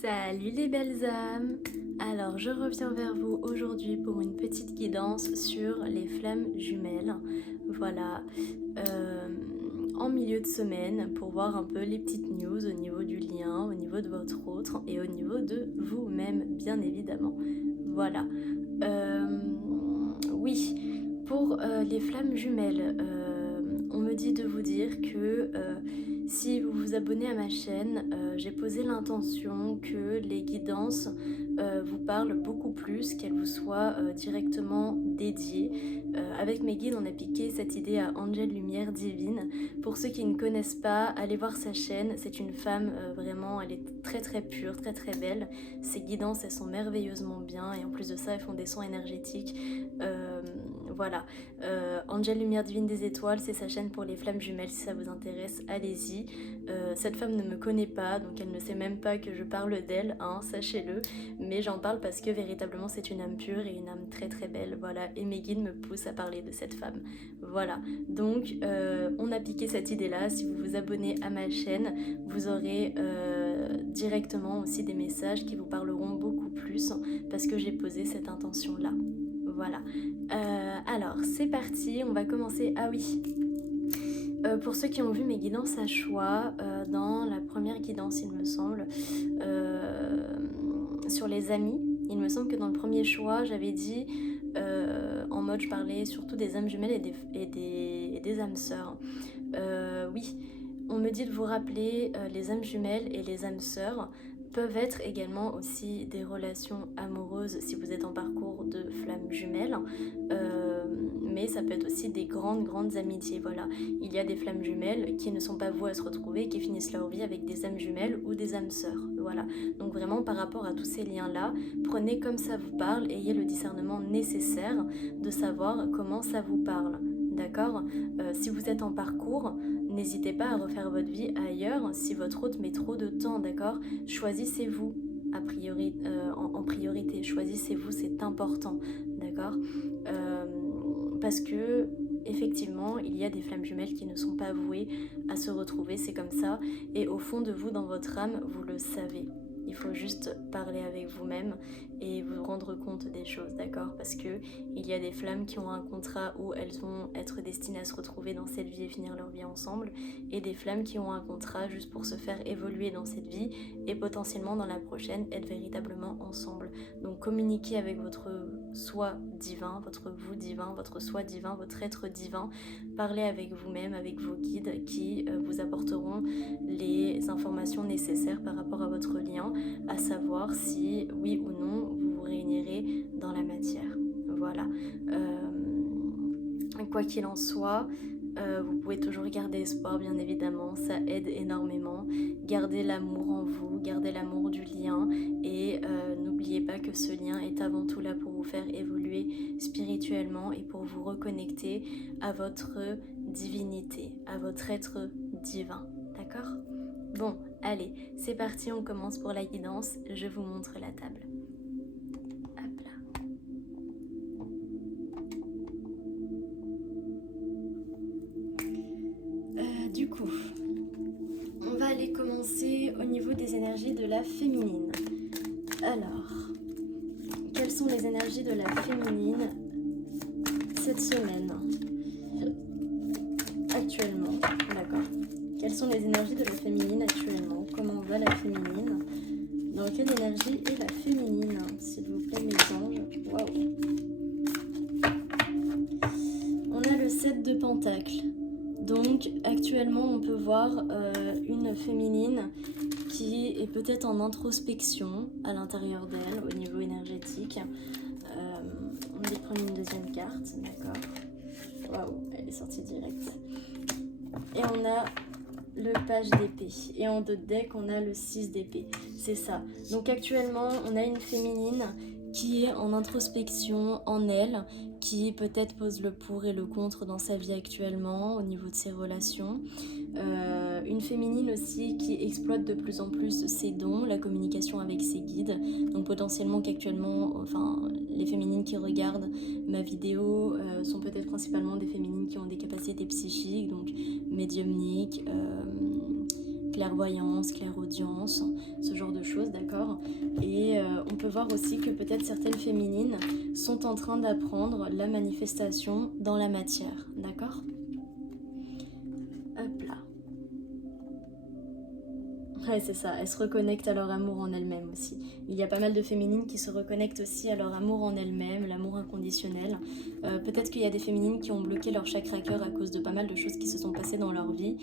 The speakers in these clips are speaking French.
Salut les belles âmes! Alors je reviens vers vous aujourd'hui pour une petite guidance sur les flammes jumelles. Voilà, en milieu de semaine pour voir un peu les petites news au niveau du lien, au niveau de votre autre et au niveau de vous-même bien évidemment. Voilà. Oui, pour les flammes jumelles, on me dit de vous dire que si vous vous abonnez à ma chaîne, j'ai posé l'intention que les guidances vous parlent beaucoup plus, qu'elles vous soient directement dédiées. Avec mes guides, on a piqué cette idée à Angel Lumière Divine. Pour ceux qui ne connaissent pas, allez voir sa chaîne. C'est une femme vraiment, elle est très très pure, très très belle. Ses guidances, elles sont merveilleusement bien et en plus de ça, elles font des soins énergétiques. Voilà, Angel Lumière Divine des Étoiles, c'est sa chaîne pour les flammes jumelles. Si ça vous intéresse, allez-y. Cette femme ne me connaît pas, donc elle ne sait même pas que je parle d'elle, hein, sachez-le. Mais j'en parle parce que véritablement c'est une âme pure et une âme très très belle. Voilà, et mes guides me poussent à parler de cette femme. Voilà, donc on a piqué cette idée-là. Si vous vous abonnez à ma chaîne, vous aurez directement aussi des messages qui vous parleront beaucoup plus parce que j'ai posé cette intention-là. Voilà. Alors, c'est parti, on va commencer. Ah oui, pour ceux qui ont vu mes guidances à choix, dans la première guidance, il me semble, sur les amis, il me semble que dans le premier choix, j'avais dit, en mode, je parlais surtout des âmes jumelles et des âmes sœurs. Oui, on me dit de vous rappeler, les âmes jumelles et les âmes sœurs peuvent être également aussi des relations amoureuses si vous êtes en parcours de flammes jumelles, mais ça peut être aussi des grandes amitiés. Voilà, il y a des flammes jumelles qui ne sont pas vouées à se retrouver et qui finissent leur vie avec des âmes jumelles ou des âmes sœurs. Voilà, donc vraiment par rapport à tous ces liens-là, prenez comme ça vous parle, ayez le discernement nécessaire de savoir comment ça vous parle. D'accord, si vous êtes en parcours, n'hésitez pas à refaire votre vie ailleurs si votre hôte met trop de temps, d'accord? Choisissez-vous a priori, en priorité, choisissez-vous, c'est important, d'accord? Parce que effectivement, il y a des flammes jumelles qui ne sont pas vouées à se retrouver, c'est comme ça, et au fond de vous, dans votre âme, vous le savez. Il faut juste parler avec vous-même et vous rendre compte des choses, d'accord? Parce que il y a des flammes qui ont un contrat où elles vont être destinées à se retrouver dans cette vie et finir leur vie ensemble, et des flammes qui ont un contrat juste pour se faire évoluer dans cette vie et potentiellement dans la prochaine être véritablement ensemble. Donc communiquez avec votre soi divin, votre vous divin, votre soi divin, votre être divin. Parlez avec vous-même, avec vos guides qui vous apporteront les informations nécessaires par rapport à votre lien, à savoir si oui ou non vous vous réunirez dans la matière. Voilà. Quoi qu'il en soit, vous pouvez toujours garder espoir, bien évidemment, ça aide énormément. Gardez l'amour en vous, gardez l'amour du lien et n'oubliez pas que ce lien est avant tout là pour vous faire évoluer spirituellement et pour vous reconnecter à votre divinité, à votre être divin. D'accord ? Bon, allez, c'est parti, on commence pour la guidance. Je vous montre la table. Hop là. Du coup, on va aller commencer au niveau des énergies de la féminine. Alors, quelles sont les énergies de la féminine cette semaine? Actuellement, d'accord. Quelles sont les énergies de la féminine actuellement? Comment va la féminine? Dans quelle énergie est la féminine? S'il vous plaît, mes anges. Waouh! On a le 7 de Pentacles. Donc, actuellement, on peut voir une féminine qui est peut-être en introspection à l'intérieur d'elle, au niveau énergétique. On va prendre une deuxième carte, d'accord. Waouh, elle est sortie direct. Et on a le page d'épée. Et en deux decks, on a le 6 d'épée. C'est ça. Donc actuellement, on a une féminine qui est en introspection en elle, qui peut-être pose le pour et le contre dans sa vie actuellement, au niveau de ses relations. Une féminine aussi qui exploite de plus en plus ses dons, la communication avec ses guides. Donc potentiellement qu'actuellement, enfin, les féminines qui regardent ma vidéo sont peut-être principalement des féminines qui ont des capacités psychiques, donc médiumniques, clairvoyance, clairaudience, ce genre de choses, d'accord. Et on peut voir aussi que peut-être certaines féminines sont en train d'apprendre la manifestation dans la matière, d'accord. Hop là. Ouais, c'est ça, elles se reconnectent à leur amour en elles-mêmes aussi. Il y a pas mal de féminines qui se reconnectent aussi à leur amour en elles-mêmes, l'amour inconditionnel. Peut-être qu'il y a des féminines qui ont bloqué leur chakra cœur à cause de pas mal de choses qui se sont passées dans leur vie.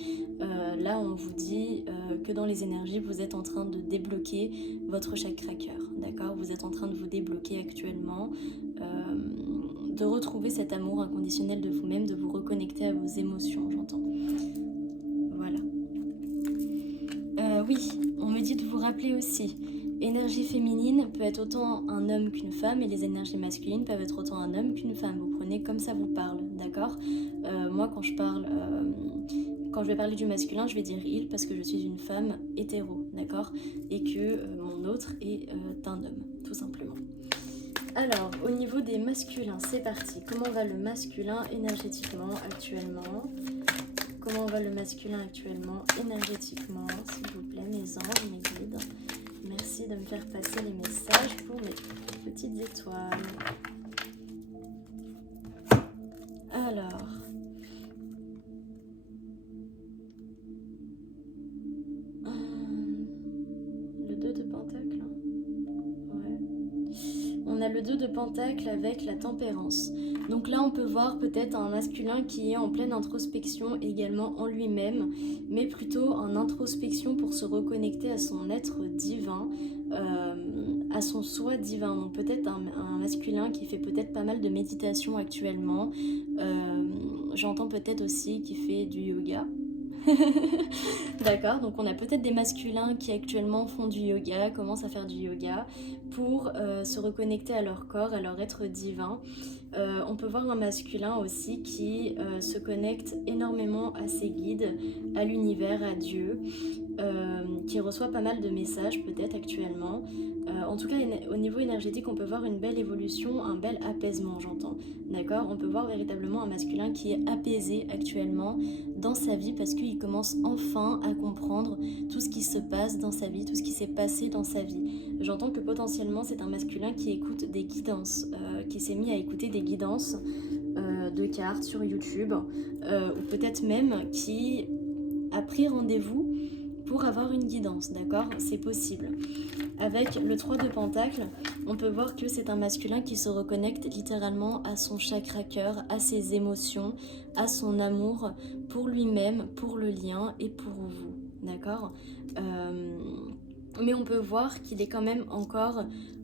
Là, on vous dit que dans les énergies, vous êtes en train de débloquer votre chakra cœur, d'accord. Vous êtes en train de vous débloquer actuellement, de retrouver cet amour inconditionnel de vous-même, de vous reconnecter à vos émotions, j'entends. Voilà. Oui, on me dit de vous rappeler aussi, énergie féminine peut être autant un homme qu'une femme et les énergies masculines peuvent être autant un homme qu'une femme. Vous prenez comme ça vous parle, d'accord. Moi quand je vais parler du masculin, je vais dire il parce que je suis une femme hétéro, d'accord, et que mon autre est un homme, tout simplement. Alors, au niveau des masculins, c'est parti. Comment va le masculin énergétiquement actuellement ? Comment va le masculin actuellement énergétiquement, s'il vous plaît, mes anges, mes guides. Merci de me faire passer les messages pour mes petites étoiles. Alors, le 2 de pentacle. Ouais. On a le 2 de pentacle avec la tempérance. Donc là, on peut voir peut-être un masculin qui est en pleine introspection également en lui-même, mais plutôt en introspection pour se reconnecter à son être divin, à son soi divin. Donc peut-être un masculin qui fait peut-être pas mal de méditation actuellement. J'entends peut-être aussi qui fait du yoga. D'accord, donc on a peut-être des masculins qui actuellement font du yoga, commencent à faire du yoga pour se reconnecter à leur corps, à leur être divin. On peut voir un masculin aussi qui se connecte énormément à ses guides, à l'univers, à Dieu, qui reçoit pas mal de messages peut-être actuellement. En tout cas, au niveau énergétique, on peut voir une belle évolution, un bel apaisement, j'entends. D'accord, on peut voir véritablement un masculin qui est apaisé actuellement dans sa vie parce qu'il commence enfin à comprendre tout ce qui se passe dans sa vie, tout ce qui s'est passé dans sa vie. J'entends que potentiellement c'est un masculin qui écoute des guidances, qui s'est mis à écouter des guidances de cartes sur YouTube, ou peut-être même qui a pris rendez-vous pour avoir une guidance, d'accord. C'est possible. Avec le 3 de pentacle, on peut voir que c'est un masculin qui se reconnecte littéralement à son chakra cœur, à ses émotions, à son amour pour lui-même, pour le lien et pour vous, d'accord. Mais on peut voir qu'il est quand même encore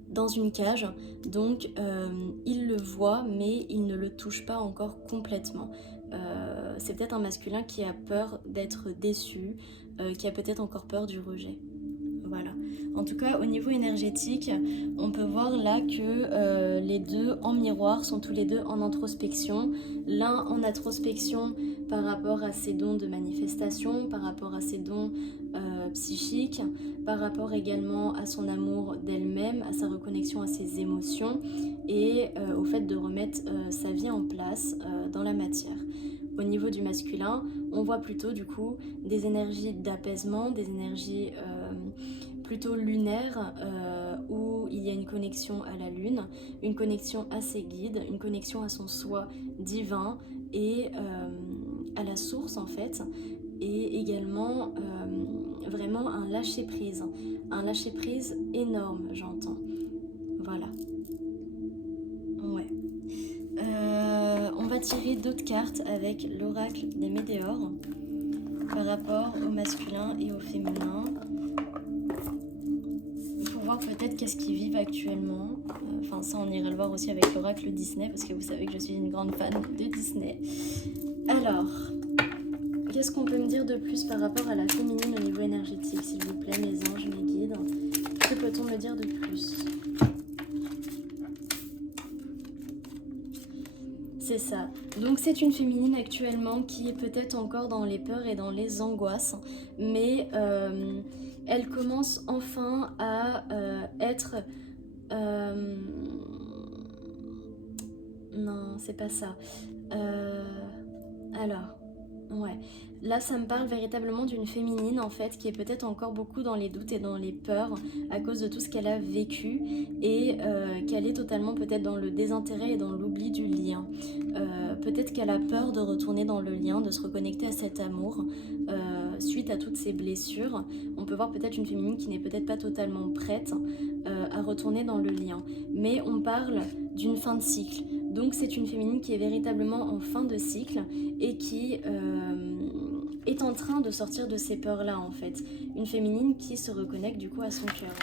dans une cage, donc il le voit mais il ne le touche pas encore complètement. C'est peut-être un masculin qui a peur d'être déçu, qui a peut-être encore peur du rejet. Voilà. En tout cas, au niveau énergétique, on peut voir là que les deux en miroir sont tous les deux en introspection. L'un en introspection par rapport à ses dons de manifestation, par rapport à ses dons psychiques, par rapport également à son amour d'elle-même, à sa reconnexion à ses émotions et au fait de remettre sa vie en place dans la matière. Au niveau du masculin, on voit plutôt du coup des énergies d'apaisement, des énergies plutôt lunaires où il y a une connexion à la lune, une connexion à ses guides, une connexion à son soi divin et à la source en fait, et également vraiment un lâcher-prise énorme, j'entends. Voilà. Ouais. On va tirer d'autres cartes avec l'oracle des météores par rapport au masculin et au féminin. Il faut voir peut-être qu'est-ce qu'ils vivent actuellement. Enfin ça on ira le voir aussi avec l'oracle Disney parce que vous savez que je suis une grande fan de Disney. Alors, qu'est-ce qu'on peut me dire de plus par rapport à la féminine au niveau énergétique, s'il vous plaît, mes anges, mes guides? Que peut-on me dire de plus? C'est ça. Donc c'est une féminine actuellement qui est peut-être encore dans les peurs et dans les angoisses, mais elle commence enfin à être... Non, c'est pas ça. Alors... Ouais, là ça me parle véritablement d'une féminine en fait qui est peut-être encore beaucoup dans les doutes et dans les peurs à cause de tout ce qu'elle a vécu et qu'elle est totalement peut-être dans le désintérêt et dans l'oubli du lien. Peut-être qu'elle a peur de retourner dans le lien, de se reconnecter à cet amour suite à toutes ces blessures. On peut voir peut-être une féminine qui n'est peut-être pas totalement prête à retourner dans le lien. Mais on parle d'une fin de cycle. Donc c'est une féminine qui est véritablement en fin de cycle et qui est en train de sortir de ces peurs-là en fait. Une féminine qui se reconnecte du coup à son cœur.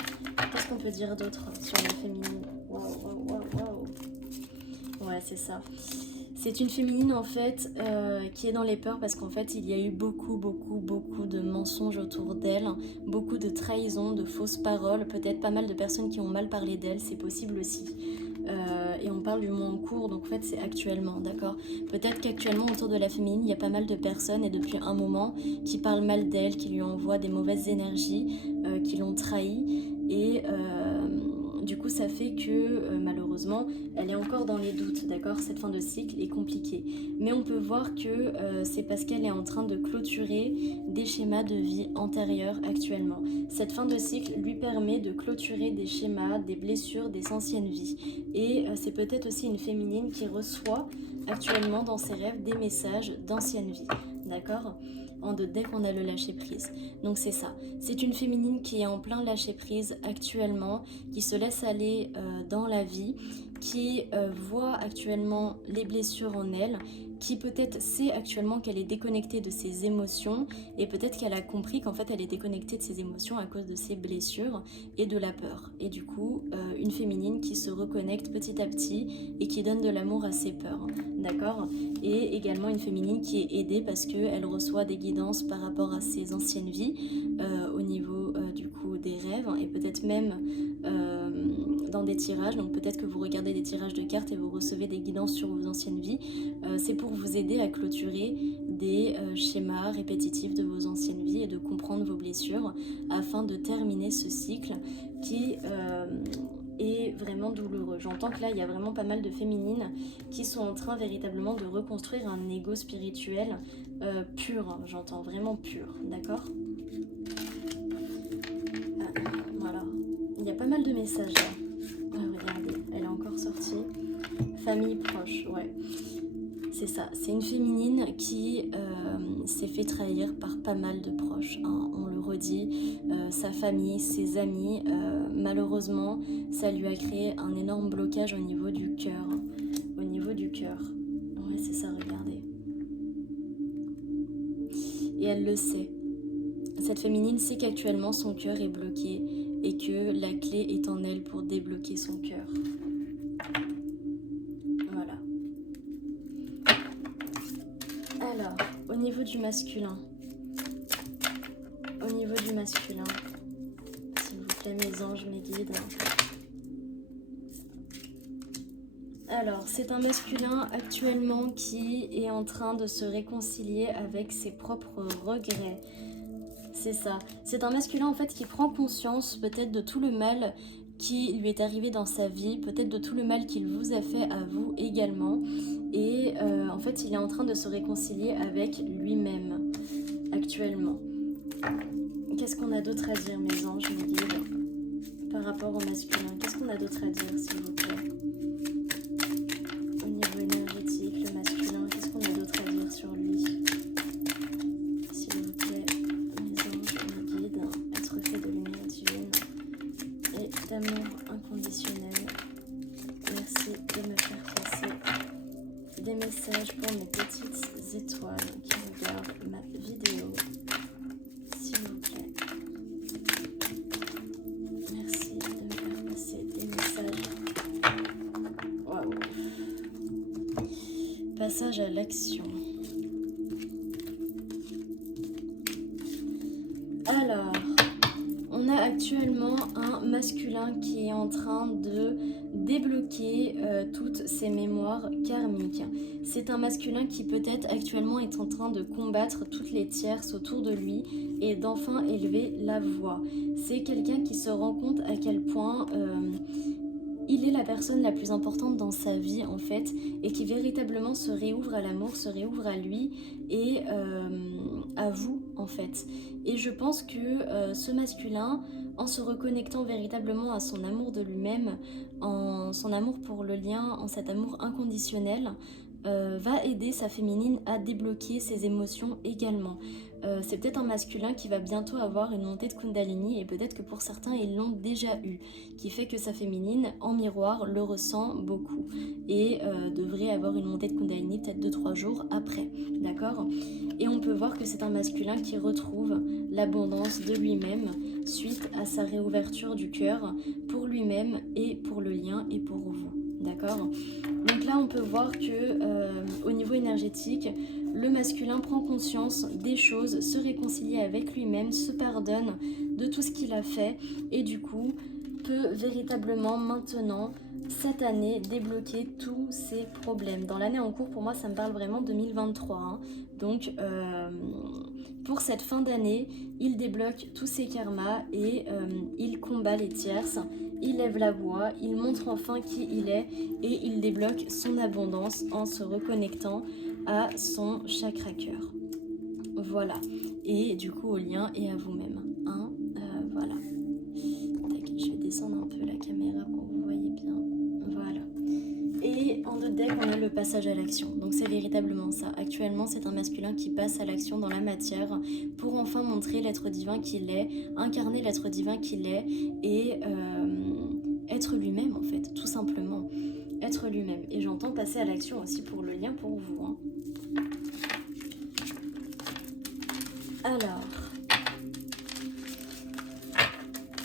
Qu'est-ce qu'on peut dire d'autre sur la féminine? Ouais, c'est ça. C'est une féminine en fait qui est dans les peurs parce qu'en fait il y a eu beaucoup de mensonges autour d'elle, beaucoup de trahisons, de fausses paroles, peut-être pas mal de personnes qui ont mal parlé d'elle, c'est possible aussi. Et on parle du mot en cours, donc en fait c'est actuellement, d'accord? Peut-être qu'actuellement autour de la féminine il y a pas mal de personnes et depuis un moment qui parlent mal d'elle, qui lui envoient des mauvaises énergies, qui l'ont trahie et du coup ça fait que malheureusement elle est encore dans les doutes, d'accord? Cette fin de cycle est compliquée, mais on peut voir que c'est parce qu'elle est en train de clôturer des schémas de vie antérieurs actuellement. Cette fin de cycle lui permet de clôturer des schémas, des blessures, des anciennes vies. Et c'est peut-être aussi une féminine qui reçoit actuellement dans ses rêves des messages d'anciennes vies, d'accord? Dès qu'on a le lâcher prise. Donc c'est ça. C'est une féminine qui est en plein lâcher prise actuellement, qui se laisse aller dans la vie, qui voit actuellement les blessures en elle, qui peut-être sait actuellement qu'elle est déconnectée de ses émotions et peut-être qu'elle a compris qu'en fait elle est déconnectée de ses émotions à cause de ses blessures et de la peur. Et du coup, une féminine qui se reconnecte petit à petit et qui donne de l'amour à ses peurs, d'accord? Et également une féminine qui est aidée parce qu'elle reçoit des guidances par rapport à ses anciennes vies au niveau du coup des rêves et peut-être même dans des tirages. Donc peut-être que vous regardez des tirages de cartes et vous recevez des guidances sur vos anciennes vies. C'est pour vous aider à clôturer des schémas répétitifs de vos anciennes vies et de comprendre vos blessures afin de terminer ce cycle qui est vraiment douloureux. J'entends que là, il y a vraiment pas mal de féminines qui sont en train véritablement de reconstruire un ego spirituel pur, hein, j'entends vraiment pur, d'accord? Voilà, il y a pas mal de messages là. Regardez, elle est encore sortie. Famille proche, ouais. C'est ça, c'est une féminine qui s'est fait trahir par pas mal de proches, hein, on le redit, sa famille, ses amis, malheureusement, ça lui a créé un énorme blocage au niveau du cœur. Au niveau du cœur. Ouais, c'est ça, regardez. Et elle le sait. Cette féminine sait qu'actuellement son cœur est bloqué et que la clé est en elle pour débloquer son cœur. Voilà. Alors, au niveau du masculin. Au niveau du masculin. S'il vous plaît, mes anges, mes guides. Alors, c'est un masculin actuellement qui est en train de se réconcilier avec ses propres regrets. C'est ça. C'est un masculin en fait qui prend conscience peut-être de tout le mal qui lui est arrivé dans sa vie, peut-être de tout le mal qu'il vous a fait à vous également. Et en fait, il est en train de se réconcilier avec lui-même actuellement. Qu'est-ce qu'on a d'autre à dire, mes anges, mes guides, par rapport au masculin? Qu'est-ce qu'on a d'autre à dire, s'il vous plaît? Au niveau énergétique, le masculin, qu'est-ce qu'on a d'autre à dire sur lui? S'il vous plaît, mes anges, mes guides, être fait de lumière divine et d'amour inconditionnel. Merci de me faire passer des messages pour mes petites étoiles qui regardent ma vidéo. S'il vous plaît. Merci de me faire passer des messages. Waouh. Passage à l'action. Alors, on a actuellement un masculin qui est en train de débloquer toutes ses mémoires karmiques. C'est un masculin qui peut-être actuellement est en train de combattre toutes les tierces autour de lui et d'enfin élever la voix. C'est quelqu'un qui se rend compte à quel point il est la personne la plus importante dans sa vie en fait, et qui véritablement se réouvre à l'amour, se réouvre à lui et à vous en fait. Et je pense que ce masculin, en se reconnectant véritablement à son amour de lui-même, en son amour pour le lien, en cet amour inconditionnel, va aider sa féminine à débloquer ses émotions également. C'est peut-être un masculin qui va bientôt avoir une montée de Kundalini, et peut-être que pour certains ils l'ont déjà eu, qui fait que sa féminine en miroir le ressent beaucoup et devrait avoir une montée de Kundalini peut-être 2-3 jours après, d'accord? Et on peut voir que c'est un masculin qui retrouve l'abondance de lui-même suite à sa réouverture du cœur pour lui-même et pour le lien et pour vous, d'accord? Donc là on peut voir que au niveau énergétique, le masculin prend conscience des choses, se réconcilie avec lui-même, se pardonne de tout ce qu'il a fait et du coup peut véritablement maintenant, cette année, débloquer tous ses problèmes. Dans l'année en cours, pour moi, ça me parle vraiment 2023. Hein. Donc, pour cette fin d'année, il débloque tous ses karmas et il combat les tierces. Il lève la voix, il montre enfin qui il est et il débloque son abondance en se reconnectant à son chakra cœur. Voilà. Et du coup au lien et à vous-même. Hein, voilà. Tac, je vais descendre un peu la caméra pour que vous voyez bien. Voilà. Et en d'autres decks, on a le passage à l'action. Donc c'est véritablement ça. Actuellement, c'est un masculin qui passe à l'action dans la matière pour enfin montrer l'être divin qu'il est, incarner l'être divin qu'il est et être lui-même en fait, tout simplement. Être lui-même. Et j'entends passer à l'action aussi pour le lien pour vous. Hein. Alors,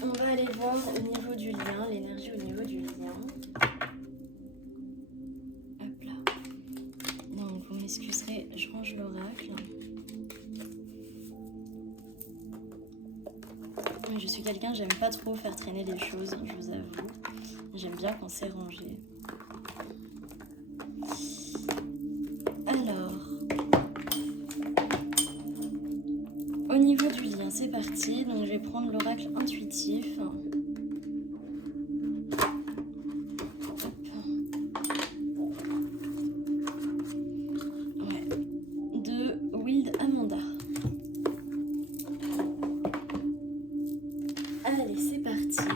on va aller voir au niveau du lien, l'énergie au niveau du lien. Hop là. Donc, vous m'excuserez, je range l'oracle. Je suis quelqu'un, j'aime pas trop faire traîner les choses, je vous avoue. J'aime bien quand c'est rangé. Alors, au niveau du lien, c'est parti. Donc, je vais prendre l'oracle intuitif. Ouais. De Wild Amanda. Allez, c'est parti.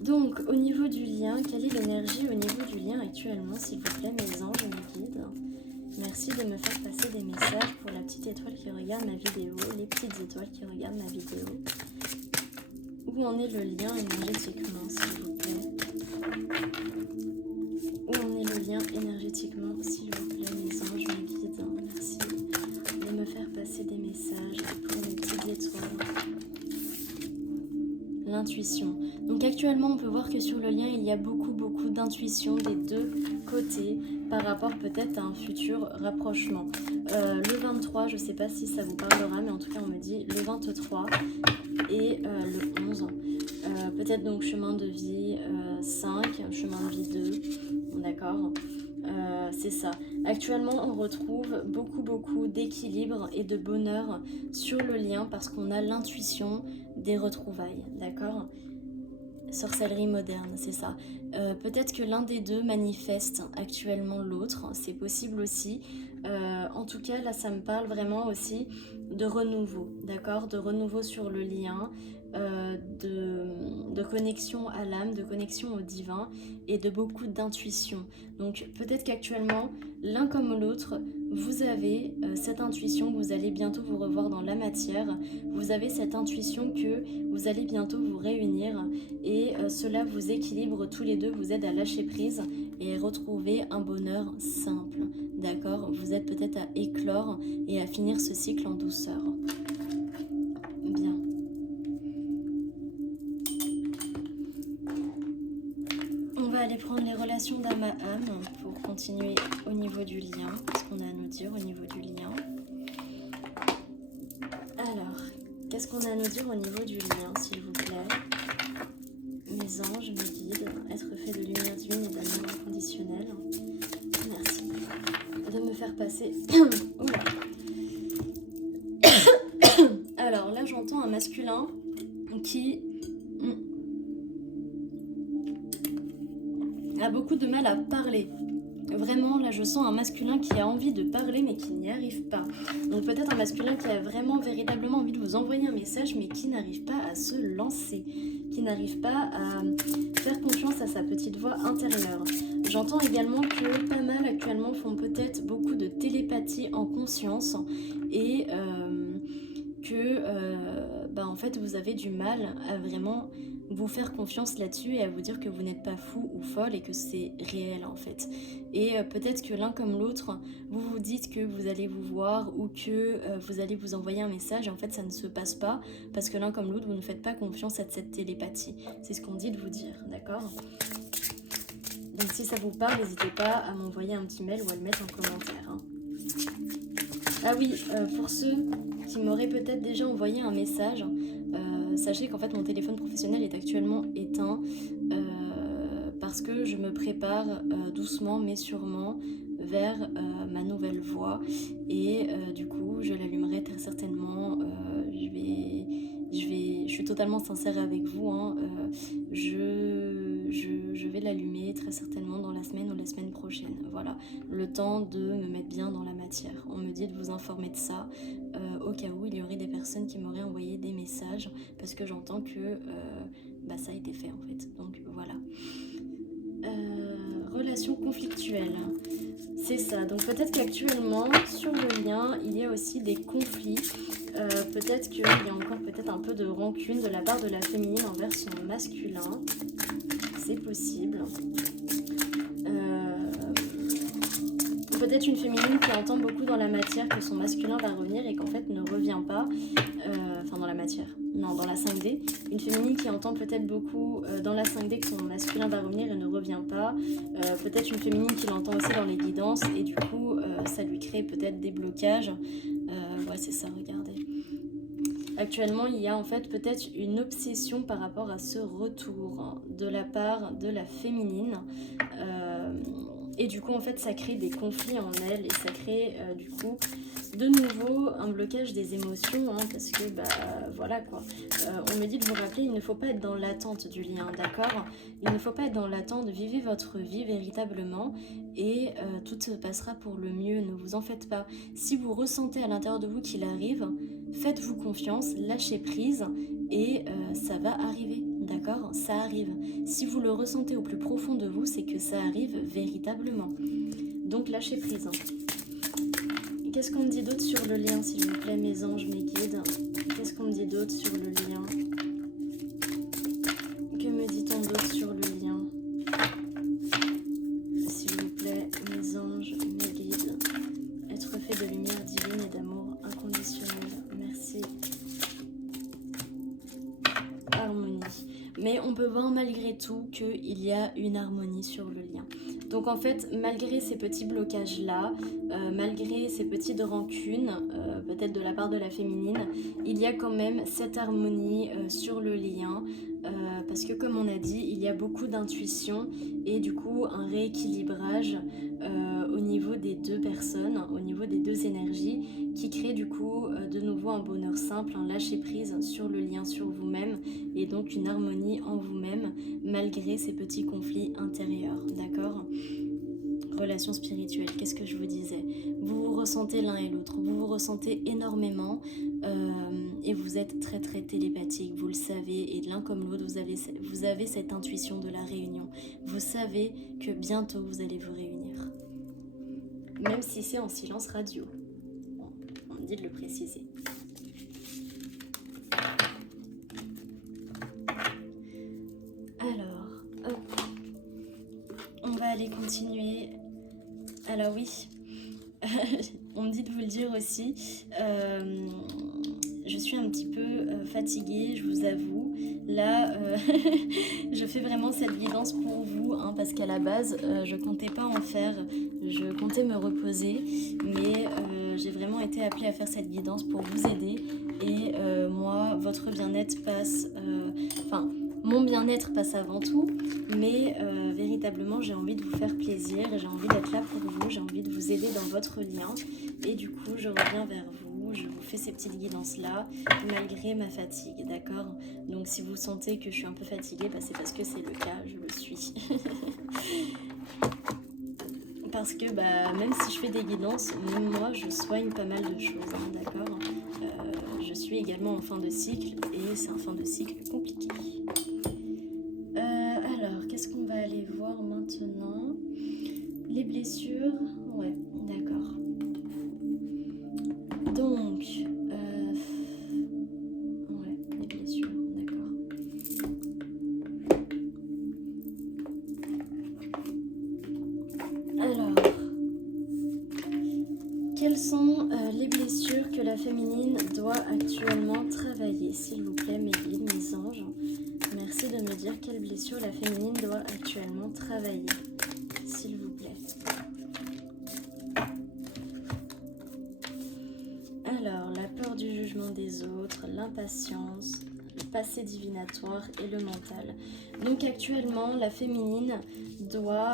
Donc, au niveau du lien, quelle est l'énergie au niveau du lien actuellement, s'il vous plaît, mes anges, mes guides? Merci de me faire passer des messages pour la petite étoile qui regarde ma vidéo, les petites étoiles qui regardent ma vidéo. Où en est le lien énergétiquement, s'il vous plaît? Où en est le lien énergétiquement, s'il vous plaît, mes anges, mes guides? Merci de me faire passer des messages pour les petites étoiles. L'intuition. Donc actuellement, on peut voir que sur le lien, il y a beaucoup d'intuition des deux côtés par rapport peut-être à un futur rapprochement. Le 23, je ne sais pas si ça vous parlera, mais en tout cas, on me dit le 23 et le 11. Peut-être donc chemin de vie 5, chemin de vie 2, d'accord, c'est ça. Actuellement, on retrouve beaucoup d'équilibre et de bonheur sur le lien parce qu'on a l'intuition des retrouvailles, d'accord? Sorcellerie moderne, c'est ça. Peut-être que l'un des deux manifeste actuellement l'autre, c'est possible aussi. En tout cas, là, ça me parle vraiment aussi de renouveau, d'accord? De renouveau sur le lien, de connexion à l'âme, de connexion au divin et de beaucoup d'intuition. Donc peut-être qu'actuellement, l'un comme l'autre, vous avez cette intuition que vous allez bientôt vous revoir dans la matière. Vous avez cette intuition que vous allez bientôt vous réunir et cela vous équilibre tous les deux, vous aide à lâcher prise et retrouver un bonheur simple. D'accord? Vous êtes peut-être à éclore et à finir ce cycle en douceur. Bien. On va aller prendre les relations d'âme à âme pour continuer au niveau du lien. Qu'est-ce qu'on a à nous dire au niveau du lien? Alors, qu'est-ce qu'on a à nous dire au niveau du lien, s'il vous plaît? Mes anges, mes guides, être fait de lumière divine et d'amour inconditionnel. Merci de me faire passer. Oula. Alors là, j'entends un masculin qui a beaucoup de mal à parler. Vraiment, là, je sens un masculin qui a envie de parler, mais qui n'y arrive pas. Donc peut-être un masculin qui a vraiment, véritablement envie de vous envoyer un message, mais qui n'arrive pas à se lancer, qui n'arrive pas à faire confiance à sa petite voix intérieure. J'entends également que pas mal actuellement font peut-être beaucoup de télépathie en conscience et que en fait vous avez du mal à vraiment vous faire confiance là-dessus et à vous dire que vous n'êtes pas fou ou folle et que c'est réel en fait. Et peut-être que l'un comme l'autre, vous vous dites que vous allez vous voir ou que vous allez vous envoyer un message et en fait ça ne se passe pas parce que l'un comme l'autre, vous ne faites pas confiance à cette télépathie. C'est ce qu'on dit de vous dire, d'accord ? Donc si ça vous parle, n'hésitez pas à m'envoyer un petit mail ou à le mettre en commentaire. Hein. Ah oui, pour ceux qui m'auraient peut-être déjà envoyé un message, sachez qu'en fait mon téléphone professionnel est actuellement éteint parce que je me prépare doucement mais sûrement vers ma nouvelle voie et du coup je l'allumerai très certainement. Je suis totalement sincère avec vous, hein, je vais l'allumer très certainement dans la semaine ou la semaine prochaine. Voilà, le temps de me mettre bien dans la matière. On me dit de vous informer de ça au cas où il y aurait des personnes qui m'auraient envoyé des messages parce que j'entends que ça a été fait en fait. Donc voilà. Relation conflictuelle. C'est ça, donc peut-être qu'actuellement sur le lien il y a aussi des conflits, peut-être qu'il y a encore peut-être un peu de rancune de la part de la féminine envers son masculin, c'est possible. Peut-être une féminine qui entend beaucoup dans la matière que son masculin va revenir et qu'en fait ne revient pas, dans la matière, non dans la 5D, une féminine qui entend peut-être beaucoup dans la 5D que son masculin va revenir et ne revient pas, peut-être une féminine qui l'entend aussi dans les guidances et du coup ça lui crée peut-être des blocages, ouais c'est ça, regardez. Actuellement il y a en fait peut-être une obsession par rapport à ce retour de la part de la féminine, et du coup en fait ça crée des conflits en elle et ça crée du coup de nouveau un blocage des émotions, hein, parce que voilà quoi. On me dit de vous rappeler, il ne faut pas être dans l'attente du lien, d'accord ? Il ne faut pas être dans l'attente, vivez votre vie véritablement et tout se passera pour le mieux, ne vous en faites pas. Si vous ressentez à l'intérieur de vous qu'il arrive, faites-vous confiance, lâchez prise et ça va arriver. D'accord ? Ça arrive. Si vous le ressentez au plus profond de vous, c'est que ça arrive véritablement. Donc lâchez prise. Qu'est-ce qu'on me dit d'autre sur le lien, s'il vous plaît, mes anges, mes guides ? Qu'est-ce qu'on me dit d'autre sur le lien ? Que me dit-on d'autre sur le lien ? S'il vous plaît, mes anges, mes guides. Être fait de lumière divine et d'amour inconditionnel. Merci. Harmonie. Mais on peut voir malgré tout qu'il y a une harmonie sur le lien. Donc en fait, malgré ces petits blocages-là, malgré ces petites rancunes, peut-être de la part de la féminine, il y a quand même cette harmonie sur le lien, parce que comme on a dit, il y a beaucoup d'intuition et du coup un rééquilibrage au niveau des deux personnes, au niveau des deux énergies, qui crée du coup de nouveau un bonheur simple, un lâcher prise sur le lien, sur vous-même, et donc une harmonie en vous-même, malgré ces petits conflits intérieurs, d'accord ? Relation spirituelle, qu'est-ce que je vous disais ? Vous vous ressentez l'un et l'autre, vous vous ressentez énormément et vous êtes très très télépathique, vous le savez, et l'un comme l'autre, vous avez cette intuition de la réunion. Vous savez que bientôt vous allez vous réunir. Même si c'est en silence radio. Bon, on me dit de le préciser. Alors, hop. On va aller continuer. Alors oui, on me dit de vous le dire aussi, je suis un petit peu fatiguée, je vous avoue. Là, je fais vraiment cette guidance pour vous, hein, parce qu'à la base, je comptais pas en faire, je comptais me reposer, mais j'ai vraiment été appelée à faire cette guidance pour vous aider. Et moi, votre bien-être passe... mon bien-être passe avant tout, mais véritablement j'ai envie de vous faire plaisir, j'ai envie d'être là pour vous, j'ai envie de vous aider dans votre lien et du coup je reviens vers vous, je vous fais ces petites guidances-là, malgré ma fatigue, d'accord? Donc si vous sentez que je suis un peu fatiguée, bah, c'est parce que c'est le cas, je le suis. Parce que bah, même si je fais des guidances, même moi, je soigne pas mal de choses, hein, d'accord? Je suis également en fin de cycle, et c'est un fin de cycle compliqué. Alors, qu'est-ce qu'on va aller voir maintenant? Les blessures, ouais, d'accord. Donc, ouais, les blessures, d'accord. Alors, quelles sont les blessures que la féminine doit actuellement travailler? S'il vous plaît, mes guides, mes anges, merci de me dire quelles blessures la féminine doit actuellement travailler. S'il vous plaît. Alors, la peur du jugement des autres, l'impatience, le passé divinatoire et le mental. Donc actuellement, la féminine doit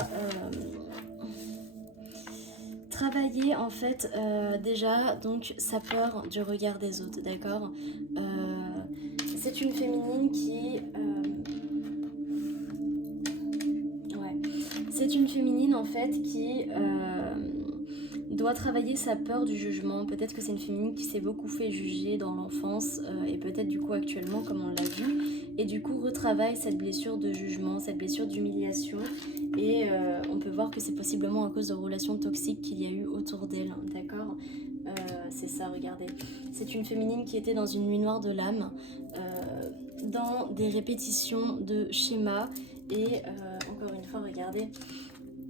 travailler en fait déjà donc sa peur du regard des autres, d'accord? C'est une féminine qui... c'est une féminine en fait qui... doit travailler sa peur du jugement. Peut-être que c'est une féminine qui s'est beaucoup fait juger dans l'enfance et peut-être du coup actuellement comme on l'a vu, et du coup retravaille cette blessure de jugement, cette blessure d'humiliation, et on peut voir que c'est possiblement à cause de relations toxiques qu'il y a eu autour d'elle, d'accord? C'est ça, regardez. C'est une féminine qui était dans une nuit noire de l'âme, dans des répétitions de schémas, et encore une fois, regardez,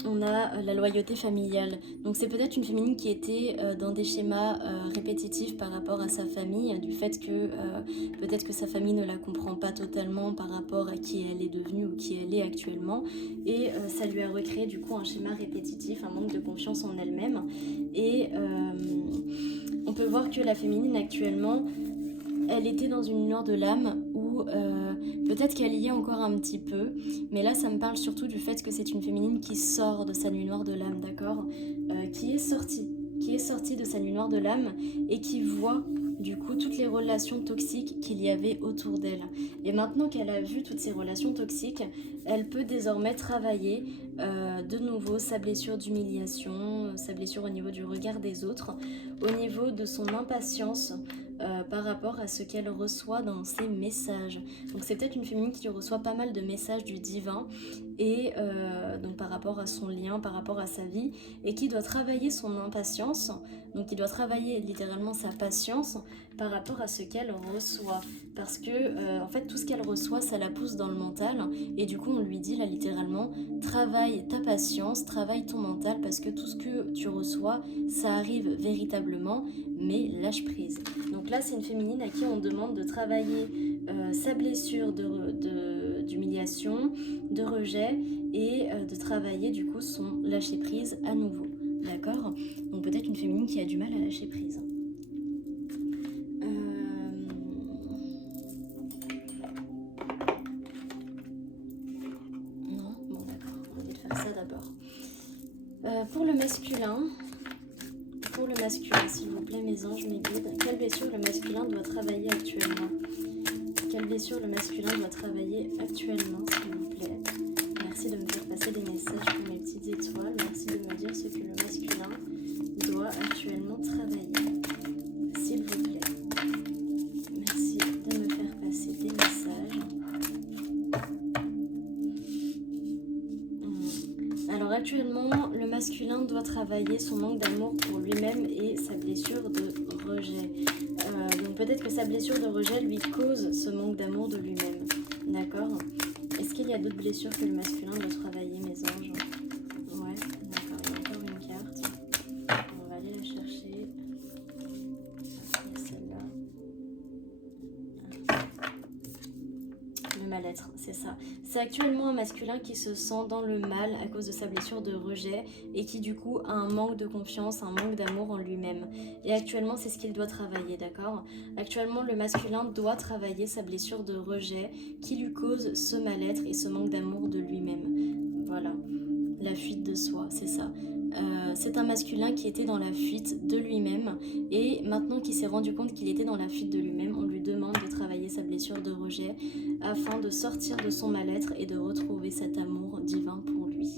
on a la loyauté familiale. Donc c'est peut-être une féminine qui était dans des schémas répétitifs par rapport à sa famille, du fait que peut-être que sa famille ne la comprend pas totalement par rapport à qui elle est devenue ou qui elle est actuellement, et ça lui a recréé du coup un schéma répétitif, un manque de confiance en elle-même, et on peut voir que la féminine actuellement, elle était dans une lueur de l'âme où peut-être qu'elle y est encore un petit peu, mais là ça me parle surtout du fait que c'est une féminine qui sort de sa nuit noire de l'âme, d'accord, qui est sortie de sa nuit noire de l'âme et qui voit du coup toutes les relations toxiques qu'il y avait autour d'elle. Et maintenant qu'elle a vu toutes ces relations toxiques, elle peut désormais travailler de nouveau sa blessure d'humiliation, sa blessure au niveau du regard des autres, au niveau de son impatience par rapport à ce qu'elle reçoit dans ses messages. Donc c'est peut-être une féminine qui reçoit pas mal de messages du divin, et donc par rapport à son lien, par rapport à sa vie, et qui doit travailler son impatience, donc qui doit travailler littéralement sa patience par rapport à ce qu'elle reçoit, parce que en fait tout ce qu'elle reçoit ça la pousse dans le mental, et du coup on lui dit là littéralement, travaille ta patience, travaille ton mental, parce que tout ce que tu reçois ça arrive véritablement, mais lâche prise. Donc là c'est une féminine à qui on demande de travailler sa blessure d'humiliation, de rejet, et de travailler du coup son lâcher prise à nouveau, d'accord? Donc peut-être une féminine qui a du mal à lâcher prise. Non, bon d'accord, on va essayer de faire ça d'abord. Pour le masculin, s'il vous plaît, mes anges, mes guides, quelle blessure le masculin doit travailler actuellement? Quelle blessure le masculin doit travailler actuellement, s'il vous plaît? Merci de me faire passer des messages pour mes petites étoiles. Merci de me dire ce que le masculin doit actuellement travailler, s'il vous plaît. Merci de me faire passer des messages. Alors actuellement, le masculin doit travailler son manque d'amour pour lui-même et sa blessure de rejet. Donc peut-être que sa blessure de rejet lui cause ce manque d'amour de lui-même. D'accord? Est-ce qu'il y a d'autres blessures que le masculin doit travailler, mes anges? Ouais, d'accord, il y a encore une carte. On va aller la chercher. Il y a celle-là. Le mal-être, c'est ça. C'est actuellement un masculin qui se sent dans le mal à cause de sa blessure de rejet, et qui du coup a un manque de confiance, un manque d'amour en lui-même. Et actuellement c'est ce qu'il doit travailler, d'accord? Actuellement le masculin doit travailler sa blessure de rejet qui lui cause ce mal-être et ce manque d'amour de lui-même. Voilà. La fuite de soi, c'est ça. C'est un masculin qui était dans la fuite de lui-même et maintenant qu'il s'est rendu compte qu'il était dans la fuite de lui-même, on lui demande de travailler sa blessure de rejet afin de sortir de son mal-être et de retrouver cet amour divin pour lui.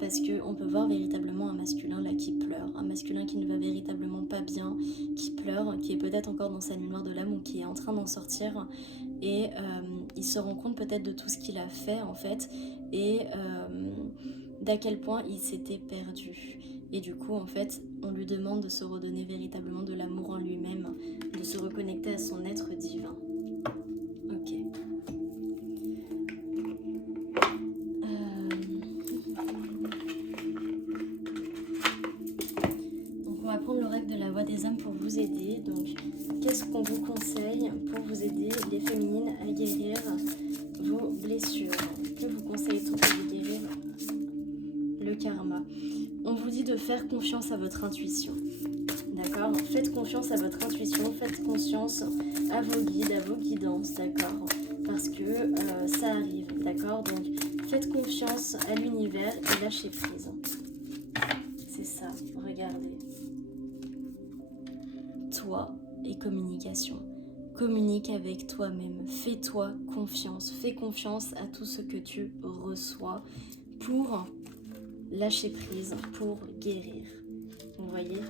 Parce qu'on peut voir véritablement un masculin là qui pleure, un masculin qui ne va véritablement pas bien, qui pleure, qui est peut-être encore dans sa nuit noire de l'âme ou qui est en train d'en sortir et il se rend compte peut-être de tout ce qu'il a fait en fait et d'à quel point il s'était perdu. Et du coup en fait on lui demande de se redonner véritablement de l'amour en lui-même, de se reconnecter à son être divin. Ok. On va prendre l'oracle de la voix des âmes pour vous aider. Donc, qu'est-ce qu'on vous conseille pour vous aider, les féminines, à guérir vos blessures? Que vous conseille-t-on pour vous guérir le karma? On vous dit de faire confiance à votre intuition. D'accord? Faites confiance à votre intuition, faites confiance à vos guides, à vos guidances, d'accord? Parce que ça arrive, d'accord? Donc, faites confiance à l'univers et lâchez prise. C'est ça, regardez. Toi et communication. Communique avec toi-même. Fais-toi confiance. Fais confiance à tout ce que tu reçois pour lâcher prise, pour guérir. Vous voyez?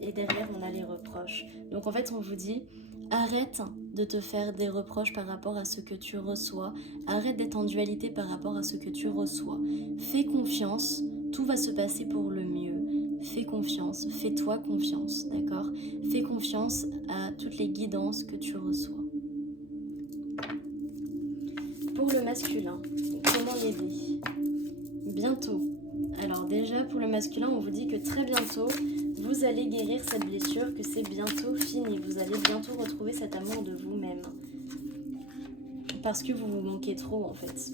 Et derrière, on a les reproches. Donc en fait, on vous dit, arrête de te faire des reproches par rapport à ce que tu reçois. Arrête d'être en dualité par rapport à ce que tu reçois. Fais confiance. Tout va se passer pour le mieux. Fais confiance, fais-toi confiance, d'accord? Fais confiance à toutes les guidances que tu reçois. Pour le masculin, comment l'aider? Bientôt. Alors déjà, pour le masculin, on vous dit que très bientôt, vous allez guérir cette blessure, que c'est bientôt fini. Vous allez bientôt retrouver cet amour de vous-même. Parce que vous vous manquez trop, en fait.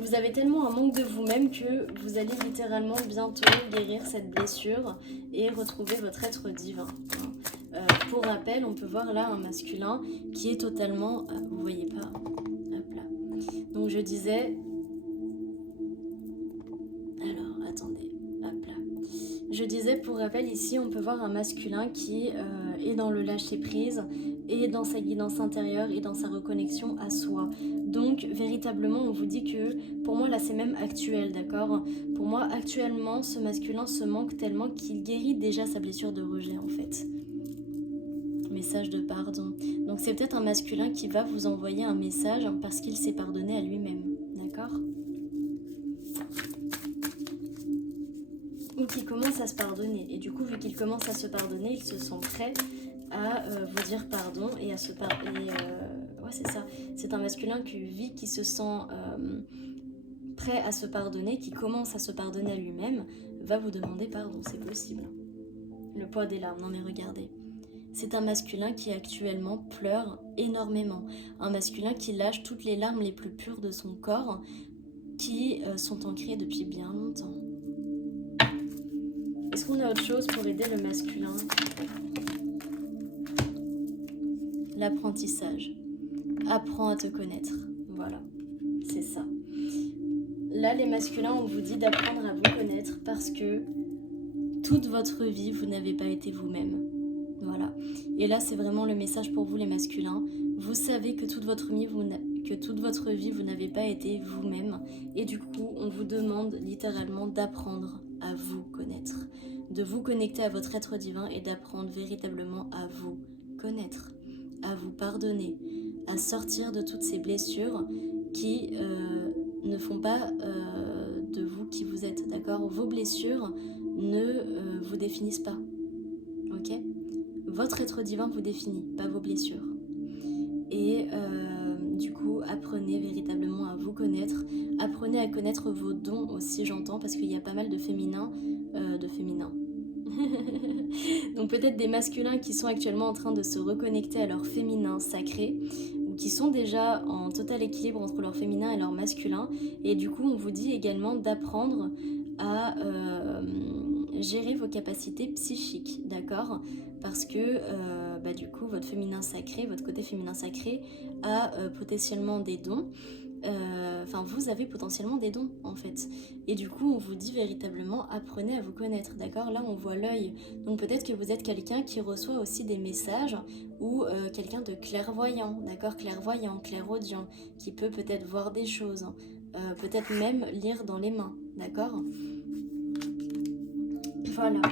Vous avez tellement un manque de vous-même que vous allez littéralement bientôt guérir cette blessure et retrouver votre être divin. Pour rappel, on peut voir là un masculin qui est totalement... vous voyez pas? Hop là. Donc je disais... Alors, attendez. Hop là. Je disais, pour rappel, ici, on peut voir un masculin qui est dans le lâcher-prise et dans sa guidance intérieure et dans sa reconnexion à soi. Donc, véritablement, on vous dit que, pour moi, là, c'est même actuel, d'accord? Pour moi, actuellement, ce masculin se manque tellement qu'il guérit déjà sa blessure de rejet, en fait. Message de pardon. Donc, c'est peut-être un masculin qui va vous envoyer un message parce qu'il s'est pardonné à lui-même, d'accord? Ou qui commence à se pardonner. Et du coup, vu qu'il commence à se pardonner, il se sent prêt à vous dire pardon et à se pardonner. Ouais, c'est ça. C'est un masculin qui se sent prêt à se pardonner, qui commence à se pardonner à lui-même, va vous demander pardon. C'est possible. Le poids des larmes. Non mais regardez. C'est un masculin qui actuellement pleure énormément. Un masculin qui lâche toutes les larmes les plus pures de son corps, qui sont ancrées depuis bien longtemps. Est-ce qu'on a autre chose pour aider le masculin? L'apprentissage. Apprends à te connaître. Voilà, c'est ça. Là, les masculins, on vous dit d'apprendre à vous connaître parce que toute votre vie, vous n'avez pas été vous-même. Voilà. Et là, c'est vraiment le message pour vous, les masculins. Vous savez que toute votre vie, vous n'avez pas été vous-même. Et du coup, on vous demande littéralement d'apprendre à vous connaître. De vous connecter à votre être divin et d'apprendre véritablement à vous connaître. À vous pardonner. À sortir de toutes ces blessures qui ne font pas de vous qui vous êtes. D'accord? Vos blessures ne vous définissent pas. Ok? Votre être divin vous définit, pas vos blessures. Et du coup, apprenez véritablement à vous connaître. Apprenez à connaître vos dons aussi, j'entends, parce qu'il y a pas mal de féminins. Donc peut-être des masculins qui sont actuellement en train de se reconnecter à leur féminin sacré, ou qui sont déjà en total équilibre entre leur féminin et leur masculin. Et du coup, on vous dit également d'apprendre à gérer vos capacités psychiques, d'accord? Parce que du coup, votre féminin sacré, votre côté féminin sacré a potentiellement des dons enfin vous avez potentiellement des dons en fait. Et du coup on vous dit véritablement apprenez à vous connaître, d'accord? Là on voit l'œil, donc peut-être que vous êtes quelqu'un qui reçoit aussi des messages ou quelqu'un de clairvoyant, d'accord? Clairvoyant, clairaudient, qui peut peut-être voir des choses, peut-être même lire dans les mains, d'accord? Voilà.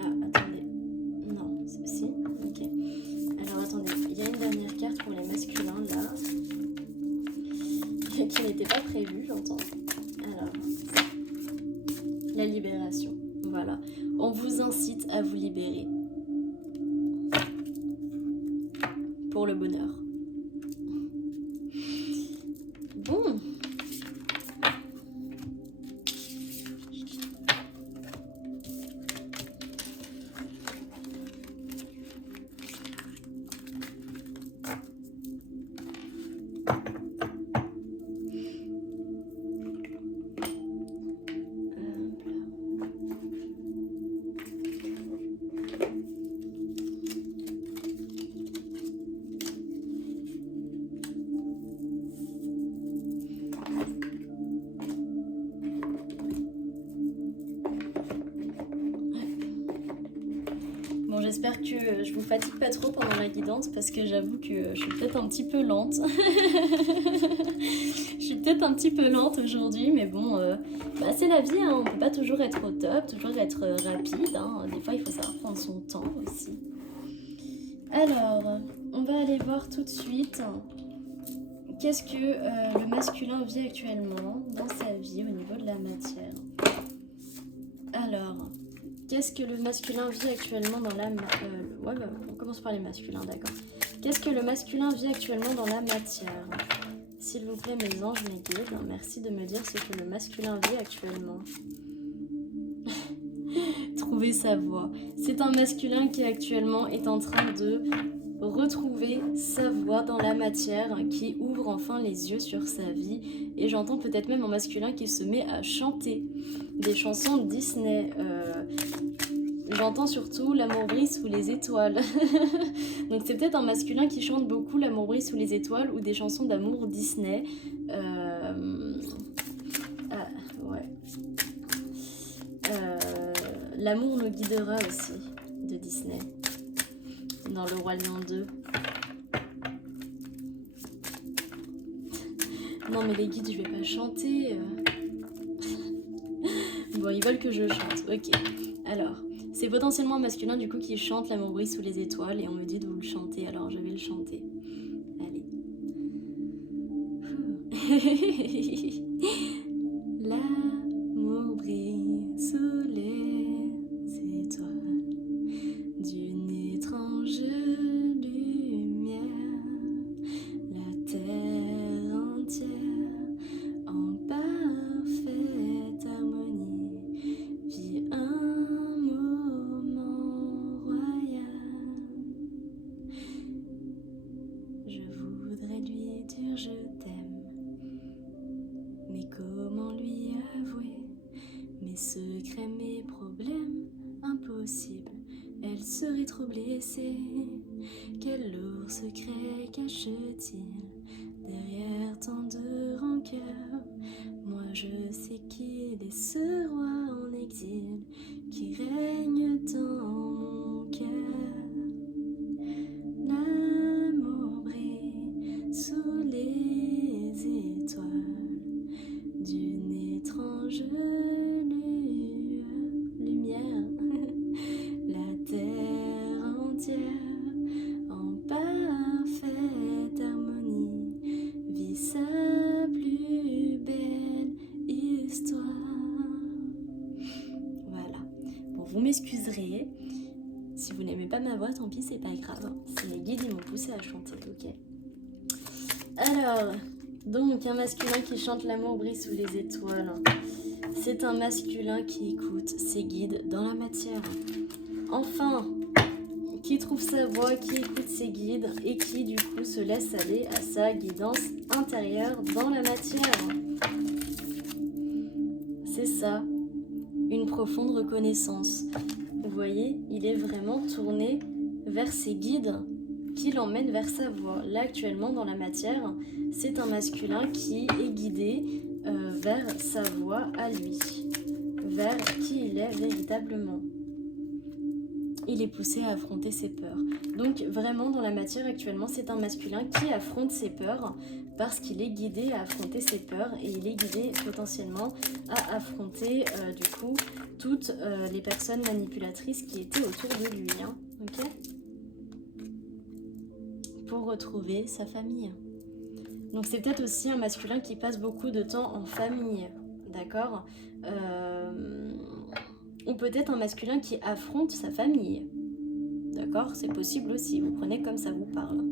Ah, attendez. Non, si, ok. Alors attendez, il y a une dernière carte pour les masculins là, qui n'était pas prévue, j'entends. Alors, la libération. Voilà. On vous incite à vous libérer. Pour le bonheur. Bon. Bon, j'espère que je vous fatigue pas trop pendant la guidance parce que j'avoue que je suis peut-être un petit peu lente. Je suis peut-être un petit peu lente aujourd'hui, mais bon, bah, c'est la vie, hein. On peut pas toujours être au top, toujours être rapide, hein. Des fois, il faut savoir prendre son temps aussi. Alors, on va aller voir tout de suite qu'est-ce que le masculin vit actuellement dans sa vie au niveau de la matière. Alors, qu'est-ce que le masculin vit actuellement dans la... ouais, bah, on commence par les masculins, d'accord. Qu'est-ce que le masculin vit actuellement dans la matière? S'il vous plaît, mes anges, mes guides, merci de me dire ce que le masculin vit actuellement. Trouver sa voie. C'est un masculin qui actuellement est en train de retrouver sa voie dans la matière, qui ouvre enfin les yeux sur sa vie. Et j'entends peut-être même un masculin qui se met à chanter des chansons Disney. J'entends surtout L'amour brille sous les étoiles. Donc c'est peut-être un masculin qui chante beaucoup L'amour brille sous les étoiles ou des chansons d'amour Disney. Ouais. L'amour nous guidera aussi, de Disney. Dans Le Roi Lion 2. Non mais les guides, je vais pas chanter. Bon, ils veulent que je chante, ok. Alors, c'est potentiellement un masculin du coup qui chante L'amour brille sous les étoiles et on me dit de vous le chanter, alors je vais le chanter. Allez. L'amour brille sous les étoiles d'une étrange lumière, la terre entière en parfaite harmonie vit un moment royal. Je voudrais lui dire je t'aime, mais comment lui avouer mes secrets, mes problèmes? Impossible, elle serait trop blessée. Quel lourd secret cache-t-il derrière tant de rancœur? Moi je sais qu'il est ce roi en exil qui règne dans mon cœur. L'amour brille sous les étoiles d'une étrange lumière, la terre entière en parfaite harmonie vit sa plus belle histoire. Voilà. Bon, vous m'excuserez. Si vous n'aimez pas ma voix, tant pis, c'est pas grave. C'est mes guides, ils m'ont poussé à chanter, ok? Alors, donc, un masculin qui chante L'amour brille sous les étoiles. C'est un masculin qui écoute ses guides dans la matière. Enfin, qui trouve sa voie, qui écoute ses guides et qui, du coup, se laisse aller à sa guidance intérieure dans la matière. C'est ça, une profonde reconnaissance. Vous voyez, il est vraiment tourné vers ses guides qui l'emmène vers sa voie. Là actuellement dans la matière, c'est un masculin qui est guidé vers sa voie à lui, vers qui il est véritablement. Il est poussé à affronter ses peurs. Donc vraiment dans la matière actuellement, c'est un masculin qui affronte ses peurs parce qu'il est guidé à affronter ses peurs et il est guidé potentiellement à affronter du coup toutes les personnes manipulatrices qui étaient autour de lui. Hein, ok, pour retrouver sa famille. Donc c'est peut-être aussi un masculin qui passe beaucoup de temps en famille, d'accord, ou peut-être un masculin qui affronte sa famille, d'accord, c'est possible aussi, vous prenez comme ça vous parle.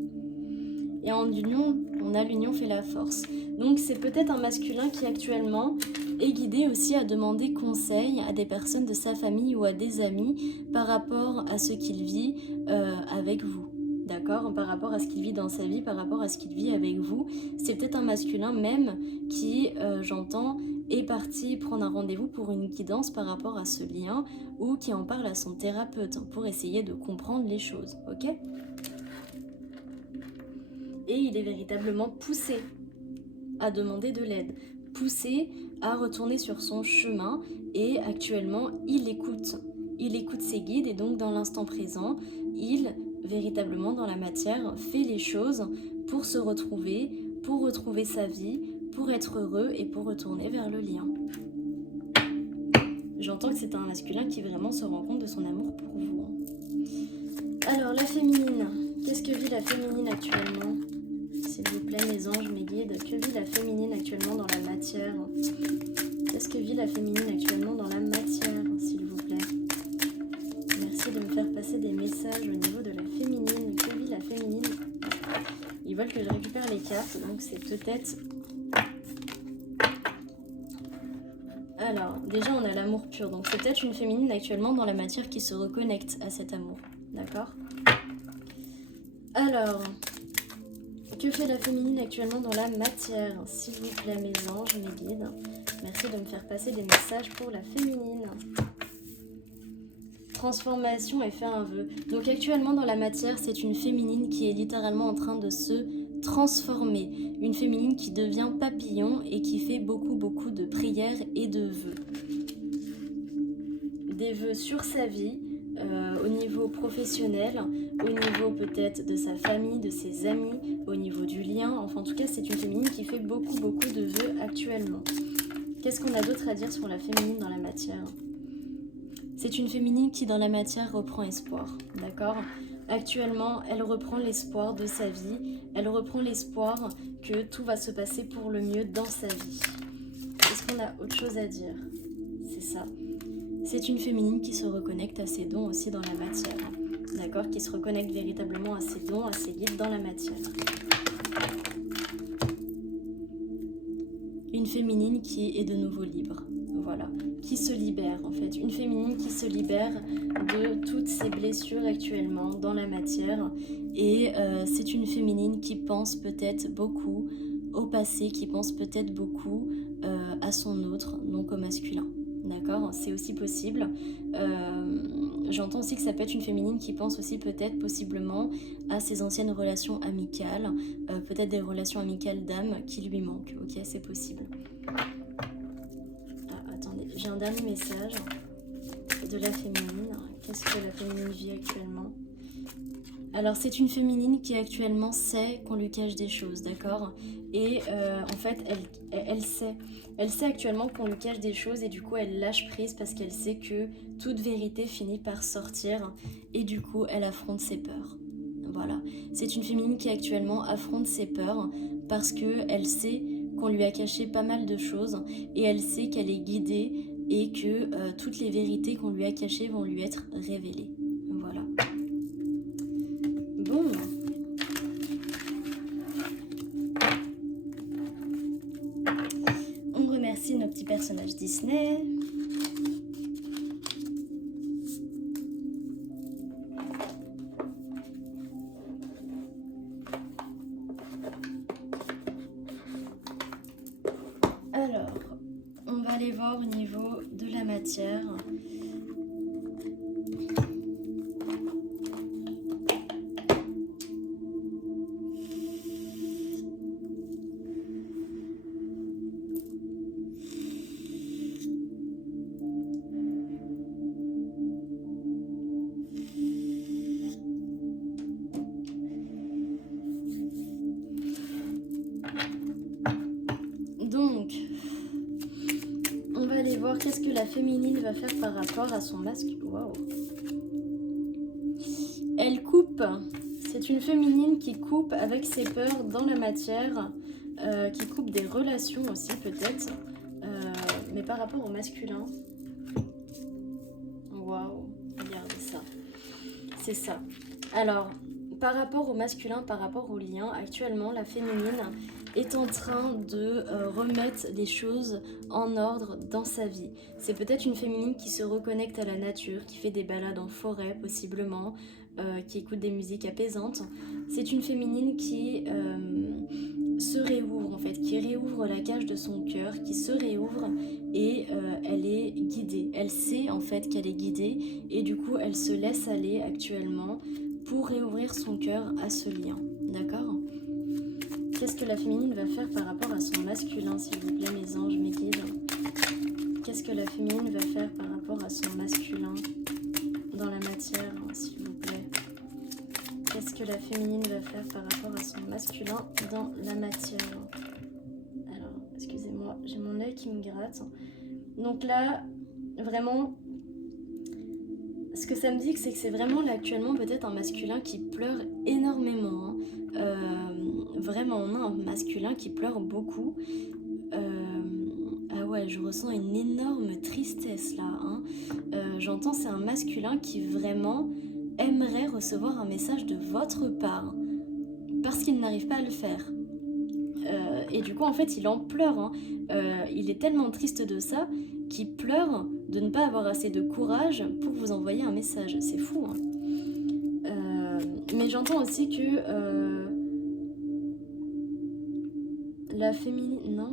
Et en union, on a l'union fait la force. Donc c'est peut-être un masculin qui actuellement est guidé aussi à demander conseil à des personnes de sa famille ou à des amis par rapport à ce qu'il vit avec vous. D'accord, par rapport à ce qu'il vit dans sa vie, par rapport à ce qu'il vit avec vous. C'est peut-être un masculin même qui, j'entends, est parti prendre un rendez-vous pour une guidance par rapport à ce lien ou qui en parle à son thérapeute pour essayer de comprendre les choses, ok ? Et il est véritablement poussé à demander de l'aide, poussé à retourner sur son chemin et actuellement il écoute ses guides et donc dans l'instant présent, il véritablement dans la matière fait les choses pour se retrouver, pour retrouver sa vie, pour être heureux et pour retourner vers le lien. J'entends que c'est un masculin qui vraiment se rend compte de son amour pour vous. Alors la féminine, qu'est-ce que vit la féminine actuellement ? S'il vous plaît, mes anges, mes guides, que vit la féminine actuellement dans la matière ? Qu'est-ce que vit la féminine actuellement dans la matière, s'il vous plaît ? Merci de me faire passer des messages au niveau de la féminine. Que vit la féminine ? Ils veulent que je récupère les cartes, donc c'est peut-être... Alors, déjà on a l'amour pur, donc c'est peut-être une féminine actuellement dans la matière qui se reconnecte à cet amour, d'accord ? Alors... Que fait la féminine actuellement dans la matière ? S'il vous plaît, mes anges, mes guides. Merci de me faire passer des messages pour la féminine. Transformation et faire un vœu. Donc actuellement dans la matière, c'est une féminine qui est littéralement en train de se transformer. Une féminine qui devient papillon et qui fait beaucoup de prières et de vœux. Des vœux sur sa vie, au niveau professionnel, au niveau peut-être de sa famille, de ses amis, au niveau du lien. Enfin, en tout cas, c'est une féminine qui fait beaucoup de vœux actuellement. Qu'est-ce qu'on a d'autre à dire sur la féminine dans la matière ? C'est une féminine qui, dans la matière, reprend espoir, d'accord ? Actuellement, elle reprend l'espoir de sa vie. Elle reprend l'espoir que tout va se passer pour le mieux dans sa vie. Est-ce qu'on a autre chose à dire ? C'est ça. C'est une féminine qui se reconnecte à ses dons aussi dans la matière. D'accord ? Qui se reconnecte véritablement à ses dons, à ses guides dans la matière. Une féminine qui est de nouveau libre. Voilà. Qui se libère en fait. Une féminine qui se libère de toutes ses blessures actuellement dans la matière. Et c'est une féminine qui pense peut-être beaucoup au passé, qui pense peut-être beaucoup à son autre, donc au masculin. D'accord, c'est aussi possible. J'entends aussi que ça peut être une féminine qui pense aussi peut-être possiblement à ses anciennes relations amicales, peut-être des relations amicales d'âme qui lui manquent. Ok, c'est possible. Ah, attendez, j'ai un dernier message de la féminine. Qu'est-ce que la féminine vit actuellement ? Alors c'est une féminine qui actuellement sait qu'on lui cache des choses, d'accord ? Et en fait, elle sait actuellement qu'on lui cache des choses et du coup elle lâche prise parce qu'elle sait que toute vérité finit par sortir et du coup elle affronte ses peurs. Voilà, c'est une féminine qui actuellement affronte ses peurs parce qu'elle sait qu'on lui a caché pas mal de choses et elle sait qu'elle est guidée et que toutes les vérités qu'on lui a cachées vont lui être révélées. Voilà. Bon. On remercie nos petits personnages Disney. Alors, on va aller voir au niveau de la matière. Donc, on va aller voir qu'est-ce que la féminine va faire par rapport à son masculin. Waouh. Elle coupe. C'est une féminine qui coupe avec ses peurs dans la matière, qui coupe des relations aussi peut-être, mais par rapport au masculin. Waouh, regardez ça. C'est ça. Alors, par rapport au masculin, par rapport au lien, actuellement, la féminine est en train de remettre les choses en ordre dans sa vie. C'est peut-être une féminine qui se reconnecte à la nature, qui fait des balades en forêt possiblement, qui écoute des musiques apaisantes. C'est une féminine qui se réouvre en fait, qui réouvre la cage de son cœur, qui se réouvre et elle est guidée. Elle sait en fait qu'elle est guidée et du coup elle se laisse aller actuellement pour réouvrir son cœur à ce lien. D'accord ? Qu'est-ce que la féminine va faire par rapport à son masculin, s'il vous plaît, mes anges, mes guides? Qu'est-ce que la féminine va faire par rapport à son masculin dans la matière, s'il vous plaît? Qu'est-ce que la féminine va faire par rapport à son masculin dans la matière? Alors, excusez-moi, j'ai mon œil qui me gratte. Donc là, vraiment, ce que ça me dit, c'est que c'est vraiment là actuellement peut-être un masculin qui pleure énormément. Hein. Vraiment, on a un masculin qui pleure beaucoup. Ah ouais, je ressens une énorme tristesse là. Hein. J'entends, c'est un masculin qui vraiment aimerait recevoir un message de votre part parce qu'il n'arrive pas à le faire. Et du coup, en fait, il en pleure. Hein. Il est tellement triste de ça qu'il pleure de ne pas avoir assez de courage pour vous envoyer un message. C'est fou. Hein. Mais j'entends aussi que la féminine...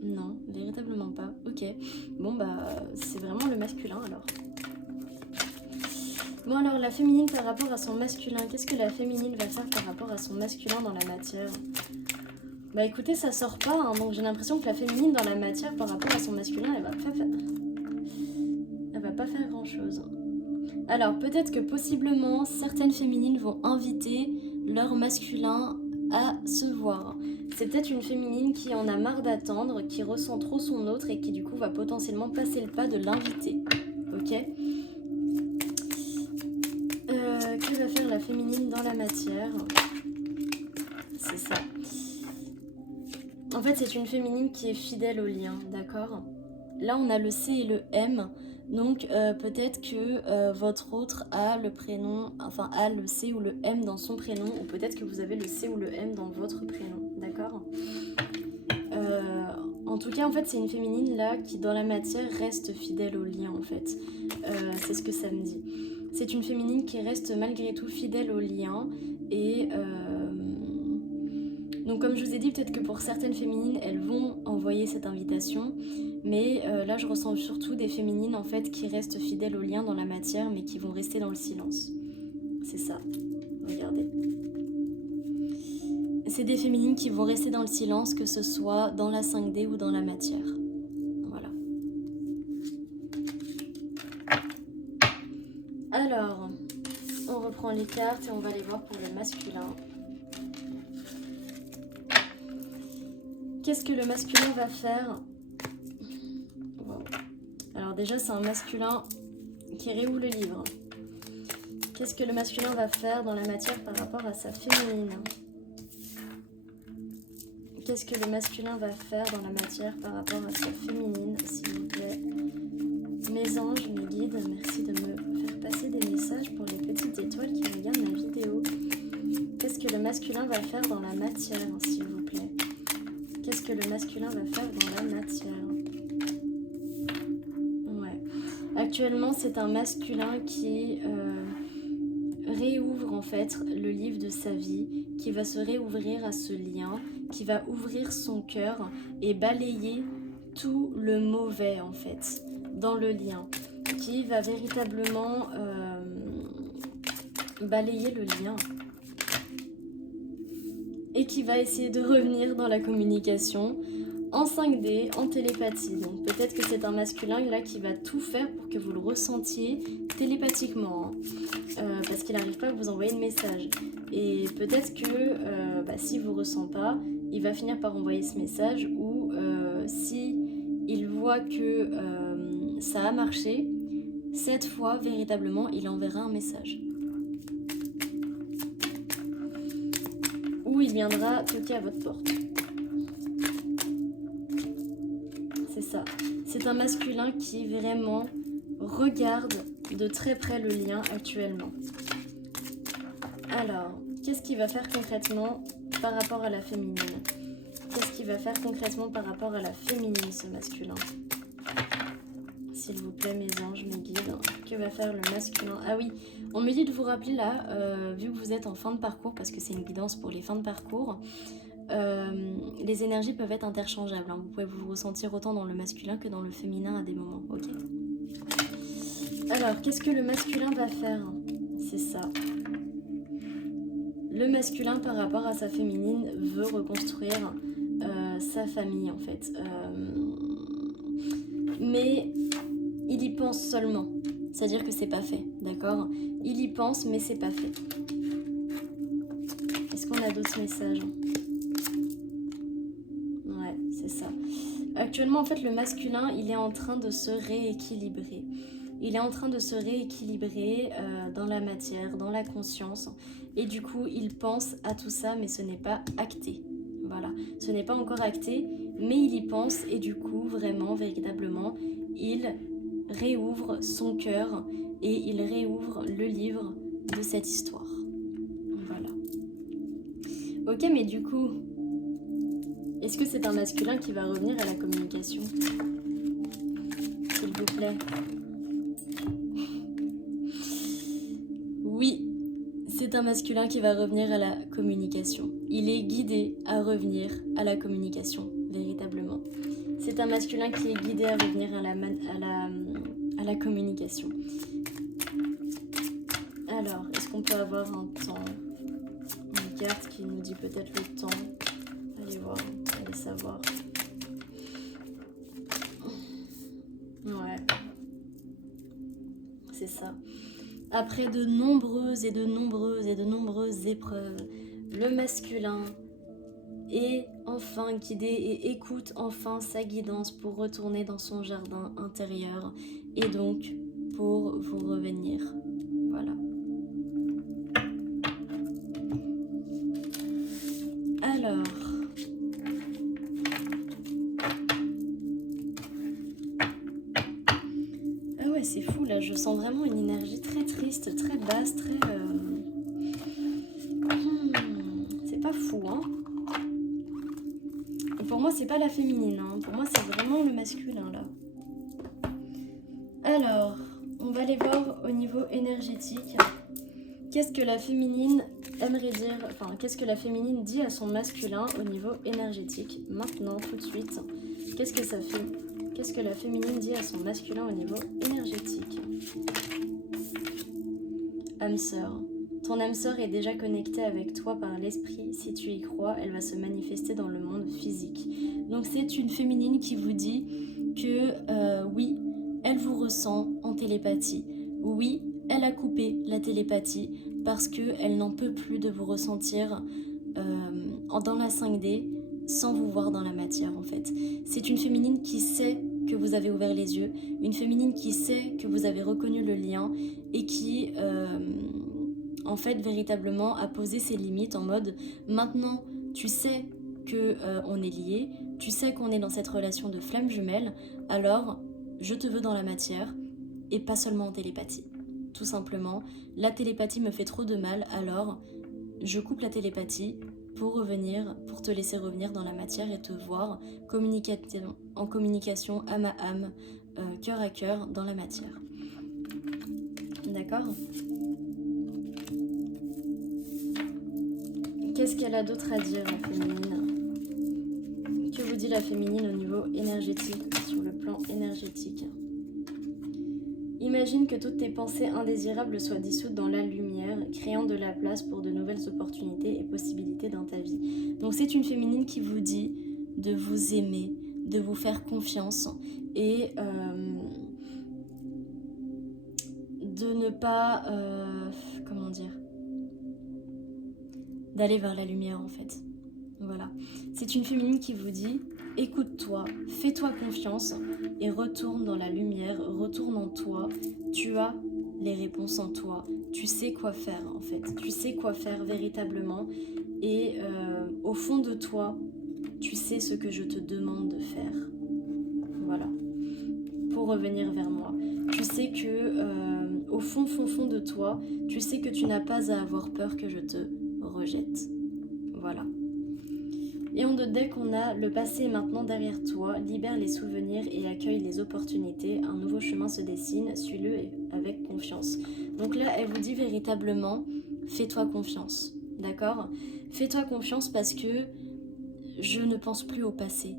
Non, véritablement pas. Ok. Bon, bah, c'est vraiment le masculin, alors. Bon, alors, la féminine par rapport à son masculin. Qu'est-ce que la féminine va faire par rapport à son masculin dans la matière? Bah, écoutez, ça sort pas, hein, donc j'ai l'impression que la féminine dans la matière par rapport à son masculin, elle va pas faire grand-chose. Alors, peut-être que possiblement, certaines féminines vont inviter leur masculin à se voir. C'est peut-être une féminine qui en a marre d'attendre, qui ressent trop son autre et qui du coup va potentiellement passer le pas de l'inviter. Ok ? Que va faire la féminine dans la matière? C'est ça. En fait, c'est une féminine qui est fidèle au lien, d'accord? Là, on a le C et le M. Donc, peut-être que votre autre a le prénom, enfin, a le C ou le M dans son prénom, ou peut-être que vous avez le C ou le M dans votre prénom, d'accord? En tout cas, en fait, c'est une féminine, là, qui, dans la matière, reste fidèle au lien, en fait. C'est ce que ça me dit. C'est une féminine qui reste, malgré tout, fidèle au lien, et... Donc comme je vous ai dit, peut-être que pour certaines féminines, elles vont envoyer cette invitation, mais là je ressens surtout des féminines en fait qui restent fidèles au lien dans la matière, mais qui vont rester dans le silence. C'est ça, regardez. C'est des féminines qui vont rester dans le silence, que ce soit dans la 5D ou dans la matière. Voilà. Alors, on reprend les cartes et on va les voir pour le masculin. Qu'est-ce que le masculin va faire? Wow. Alors déjà, c'est un masculin qui réouvre le livre. Qu'est-ce que le masculin va faire dans la matière par rapport à sa féminine? Qu'est-ce que le masculin va faire dans la matière par rapport à sa féminine, s'il vous plaît? Mes anges, mes guides, merci de me faire passer des messages pour les petites étoiles qui regardent ma vidéo. Qu'est-ce que le masculin va faire dans la matière, s'il vous plaît? Qu'est-ce que le masculin va faire dans la matière? Ouais. Actuellement, c'est un masculin qui réouvre en fait le livre de sa vie, qui va se réouvrir à ce lien, qui va ouvrir son cœur et balayer tout le mauvais en fait dans le lien, qui va véritablement balayer le lien. Et qui va essayer de revenir dans la communication en 5D, en télépathie. Donc peut-être que c'est un masculin là qui va tout faire pour que vous le ressentiez télépathiquement, hein, parce qu'il n'arrive pas à vous envoyer de message. Et peut-être que s'il ne vous ressent pas, il va finir par envoyer ce message, ou voit que ça a marché, cette fois, véritablement, il enverra un message. Ou il viendra toquer à votre porte. C'est ça. C'est un masculin qui vraiment regarde de très près le lien actuellement. Alors, qu'est-ce qu'il va faire concrètement par rapport à la féminine? Qu'est-ce qu'il va faire concrètement par rapport à la féminine, ce masculin? S'il vous plaît, mes anges, mes guides, que va faire le masculin? Ah oui, on me dit de vous rappeler là, vu que vous êtes en fin de parcours, parce que c'est une guidance pour les fins de parcours, les énergies peuvent être interchangeables. Hein. Vous pouvez vous ressentir autant dans le masculin que dans le féminin à des moments, ok? Alors, qu'est-ce que le masculin va faire? C'est ça. Le masculin, par rapport à sa féminine, veut reconstruire sa famille, en fait. Mais il y pense seulement. C'est-à-dire que c'est pas fait, d'accord? Il y pense, mais c'est pas fait. Est-ce qu'on a d'autres messages? Ouais, c'est ça. Actuellement, en fait, le masculin, il est en train de se rééquilibrer. Il est en train de se rééquilibrer dans la matière, dans la conscience. Et du coup, il pense à tout ça, mais ce n'est pas acté. Voilà, ce n'est pas encore acté, mais il y pense. Et du coup, vraiment, véritablement, il réouvre son cœur et il réouvre le livre de cette histoire. Voilà. Ok, mais du coup, est-ce que c'est un masculin qui va revenir à la communication? S'il vous plaît. Oui, c'est un masculin qui va revenir à la communication. Il est guidé à revenir à la communication, véritablement. C'est un masculin qui est guidé à revenir à la communication. Alors, est-ce qu'on peut avoir un temps? Une carte qui nous dit peut-être le temps. Allez voir, allez savoir. Ouais. C'est ça. Après de nombreuses épreuves, le masculin est enfin guidé et écoute enfin sa guidance pour retourner dans son jardin intérieur et donc pour vous revenir. Voilà. Alors... Ah ouais, c'est fou là, je sens vraiment une énergie très triste, très basse, très... C'est pas fou, hein. Et pour moi, c'est pas la féminine, hein. Pour moi, c'est vraiment le masculin, là. Alors, on va aller voir au niveau énergétique. Qu'est-ce que la féminine aimerait dire... Enfin, qu'est-ce que la féminine dit à son masculin au niveau énergétique? Maintenant, tout de suite. Qu'est-ce que ça fait? Qu'est-ce que la féminine dit à son masculin au niveau énergétique? Âme sœur. Ton âme sœur est déjà connectée avec toi par l'esprit. Si tu y crois, elle va se manifester dans le monde physique. Donc c'est une féminine qui vous dit que oui, elle vous ressent en télépathie. Oui, elle a coupé la télépathie parce qu'elle n'en peut plus de vous ressentir dans la 5D sans vous voir dans la matière en fait. C'est une féminine qui sait que vous avez ouvert les yeux, une féminine qui sait que vous avez reconnu le lien et qui en fait véritablement a posé ses limites en mode maintenant tu sais que on est liés, tu sais qu'on est dans cette relation de flamme jumelle, alors je te veux dans la matière et pas seulement en télépathie. Tout simplement, la télépathie me fait trop de mal, alors je coupe la télépathie pour revenir, pour te laisser revenir dans la matière et te voir en communication âme à âme, cœur à cœur dans la matière. D'accord ? Qu'est-ce qu'elle a d'autre à dire, la féminine ? Que vous dit la féminine au niveau énergétique, sur le plan énergétique ? Imagine que toutes tes pensées indésirables soient dissoutes dans la lumière, créant de la place pour de nouvelles opportunités et possibilités dans ta vie. Donc c'est une féminine qui vous dit de vous aimer, de vous faire confiance et de ne pas... comment dire ? D'aller vers la lumière en fait. Voilà. C'est une féminine qui vous dit, écoute-toi, fais-toi confiance et retourne dans la lumière, retourne en toi. Tu as les réponses en toi. Tu sais quoi faire en fait. Tu sais quoi faire véritablement. Et au fond de toi, tu sais ce que je te demande de faire. Voilà. Pour revenir vers moi. Tu sais que au fond de toi, tu sais que tu n'as pas à avoir peur que je te rejette. Voilà. Et en 2 decks, on a le passé est maintenant derrière toi, libère les souvenirs et accueille les opportunités. Un nouveau chemin se dessine, suis-le avec confiance. Donc là, elle vous dit véritablement, fais-toi confiance, d'accord? Fais-toi confiance parce que je ne pense plus au passé.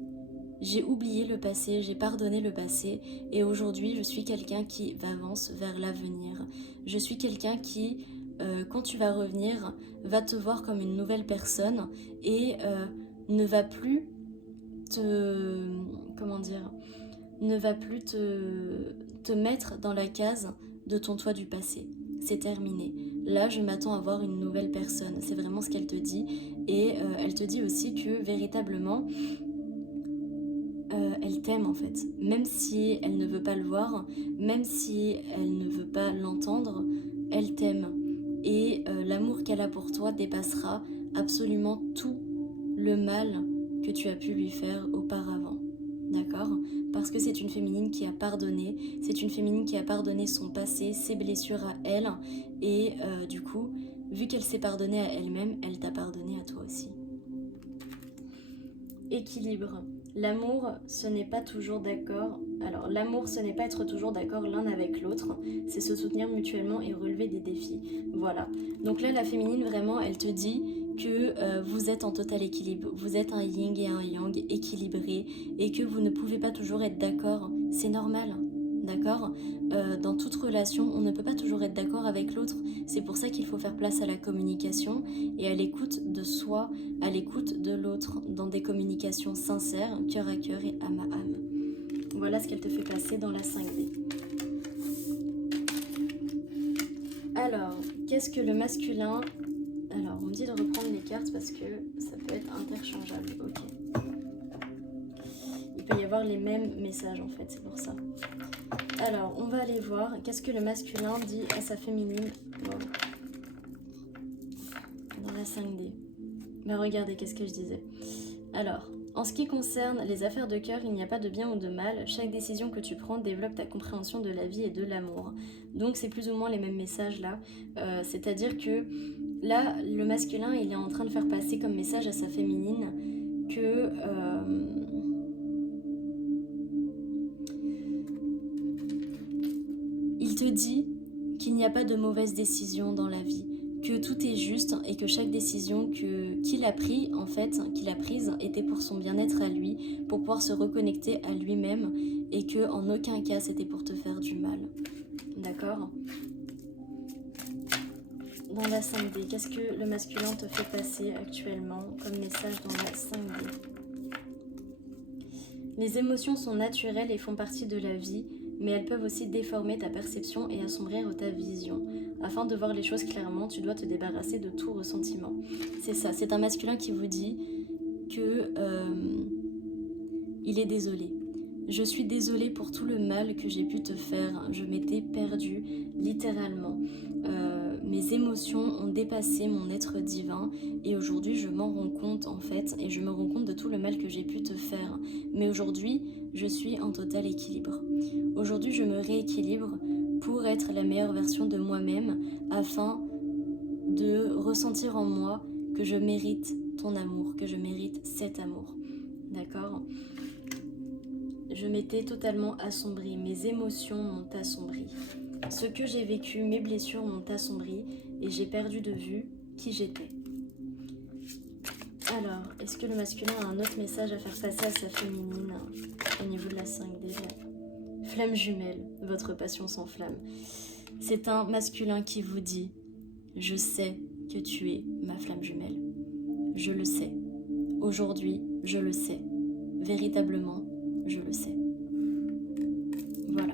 J'ai oublié le passé, j'ai pardonné le passé et aujourd'hui, je suis quelqu'un qui avance vers l'avenir. Je suis quelqu'un qui, quand tu vas revenir, va te voir comme une nouvelle personne et ne va plus te... comment dire, ne va plus te mettre dans la case de ton toi du passé. C'est terminé. Là, je m'attends à voir une nouvelle personne. C'est vraiment ce qu'elle te dit. Et elle te dit aussi que véritablement, elle t'aime en fait. Même si elle ne veut pas le voir, même si elle ne veut pas l'entendre, elle t'aime. Et l'amour qu'elle a pour toi dépassera absolument tout le mal que tu as pu lui faire auparavant. D'accord? Parce que c'est une féminine qui a pardonné, c'est une féminine qui a pardonné son passé, ses blessures à elle, et du coup, vu qu'elle s'est pardonnée à elle-même, elle t'a pardonné à toi aussi. Équilibre. L'amour, ce n'est pas toujours d'accord. Alors, l'amour, ce n'est pas être toujours d'accord l'un avec l'autre, c'est se soutenir mutuellement et relever des défis. Voilà. Donc là, la féminine, vraiment, elle te dit que vous êtes en total équilibre. Vous êtes un yin et un yang équilibré et que vous ne pouvez pas toujours être d'accord. C'est normal. D'accord? Dans toute relation, on ne peut pas toujours être d'accord avec l'autre. C'est pour ça qu'il faut faire place à la communication et à l'écoute de soi, à l'écoute de l'autre, dans des communications sincères, cœur à cœur et âme à âme. Voilà ce qu'elle te fait passer dans la 5D. Alors, qu'est-ce que le masculin... Alors, on me dit de reprendre les cartes parce que ça peut être interchangeable. Ok. Il peut y avoir les mêmes messages en fait, c'est pour ça. Alors, on va aller voir qu'est-ce que le masculin dit à sa féminine dans la 5D. Bah regardez, qu'est-ce que je disais. Alors, en ce qui concerne les affaires de cœur, il n'y a pas de bien ou de mal. Chaque décision que tu prends développe ta compréhension de la vie et de l'amour. Donc c'est plus ou moins les mêmes messages là. C'est-à-dire que là, le masculin, il est en train de faire passer comme message à sa féminine que... il te dit qu'il n'y a pas de mauvaise décision dans la vie, que tout est juste et que chaque décision qu'il a prise, en fait, qu'il a prise, était pour son bien-être à lui, pour pouvoir se reconnecter à lui-même et que en aucun cas c'était pour te faire du mal. D'accord? Dans la 5D, qu'est-ce que le masculin te fait passer actuellement comme message dans la 5D? Les émotions sont naturelles et font partie de la vie, mais elles peuvent aussi déformer ta perception et assombrir ta vision. Afin de voir les choses clairement, tu dois te débarrasser de tout ressentiment. C'est ça, c'est un masculin qui vous dit que il est désolé. Je suis désolée pour tout le mal que j'ai pu te faire. Je m'étais perdue, littéralement. Mes émotions ont dépassé mon être divin et aujourd'hui je m'en rends compte en fait et je me rends compte de tout le mal que j'ai pu te faire. Mais aujourd'hui, je suis en total équilibre. Aujourd'hui, je me rééquilibre pour être la meilleure version de moi-même afin de ressentir en moi que je mérite ton amour, que je mérite cet amour. D'accord ? Je m'étais totalement assombrie, mes émotions m'ont assombrie. Ce que j'ai vécu, mes blessures m'ont assombrie et j'ai perdu de vue qui j'étais. Alors, est-ce que le masculin a un autre message à faire passer à sa féminine au niveau de la 5D? Flamme jumelle, votre passion s'enflamme. C'est un masculin qui vous dit « Je sais que tu es ma flamme jumelle. Je le sais. Aujourd'hui, je le sais. Véritablement, je le sais. » Voilà.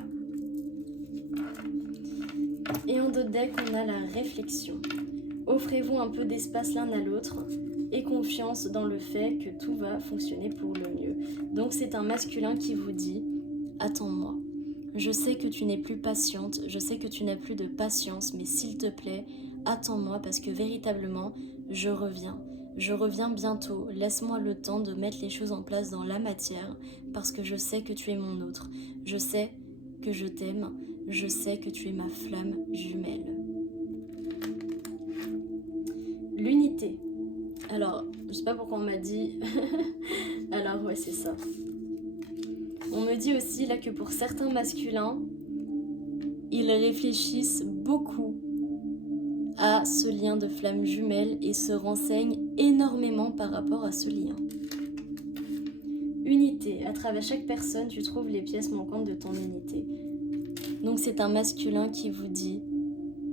Et en 2 decks, on a la réflexion. Offrez-vous un peu d'espace l'un à l'autre. et confiance dans le fait que tout va fonctionner pour le mieux. Donc c'est un masculin qui vous dit « Attends-moi, je sais que tu n'es plus patiente, je sais que tu n'as plus de patience, mais s'il te plaît, attends-moi parce que véritablement, je reviens. Je reviens bientôt, laisse-moi le temps de mettre les choses en place dans la matière parce que je sais que tu es mon autre, je sais que je t'aime, je sais que tu es ma flamme jumelle. » L'unité. Alors, je sais pas pourquoi on m'a dit... Alors ouais, c'est ça. On me dit aussi là que pour certains masculins, ils réfléchissent beaucoup à ce lien de flamme jumelle et se renseignent énormément par rapport à ce lien. Unité. À travers chaque personne, tu trouves les pièces manquantes de ton unité. Donc c'est un masculin qui vous dit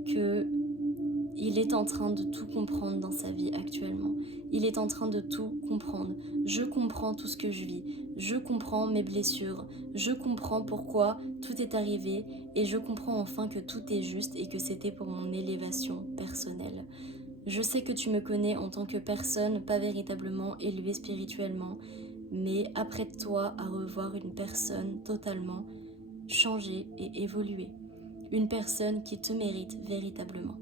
que il est en train de tout comprendre dans sa vie actuellement. Il est en train de tout comprendre. Je comprends tout ce que je vis. Je comprends mes blessures. Je comprends pourquoi tout est arrivé. Et je comprends enfin que tout est juste et que c'était pour mon élévation personnelle. Je sais que tu me connais en tant que personne pas véritablement élevée spirituellement, mais apprête-toi à revoir une personne totalement changée et évoluée. Une personne qui te mérite véritablement.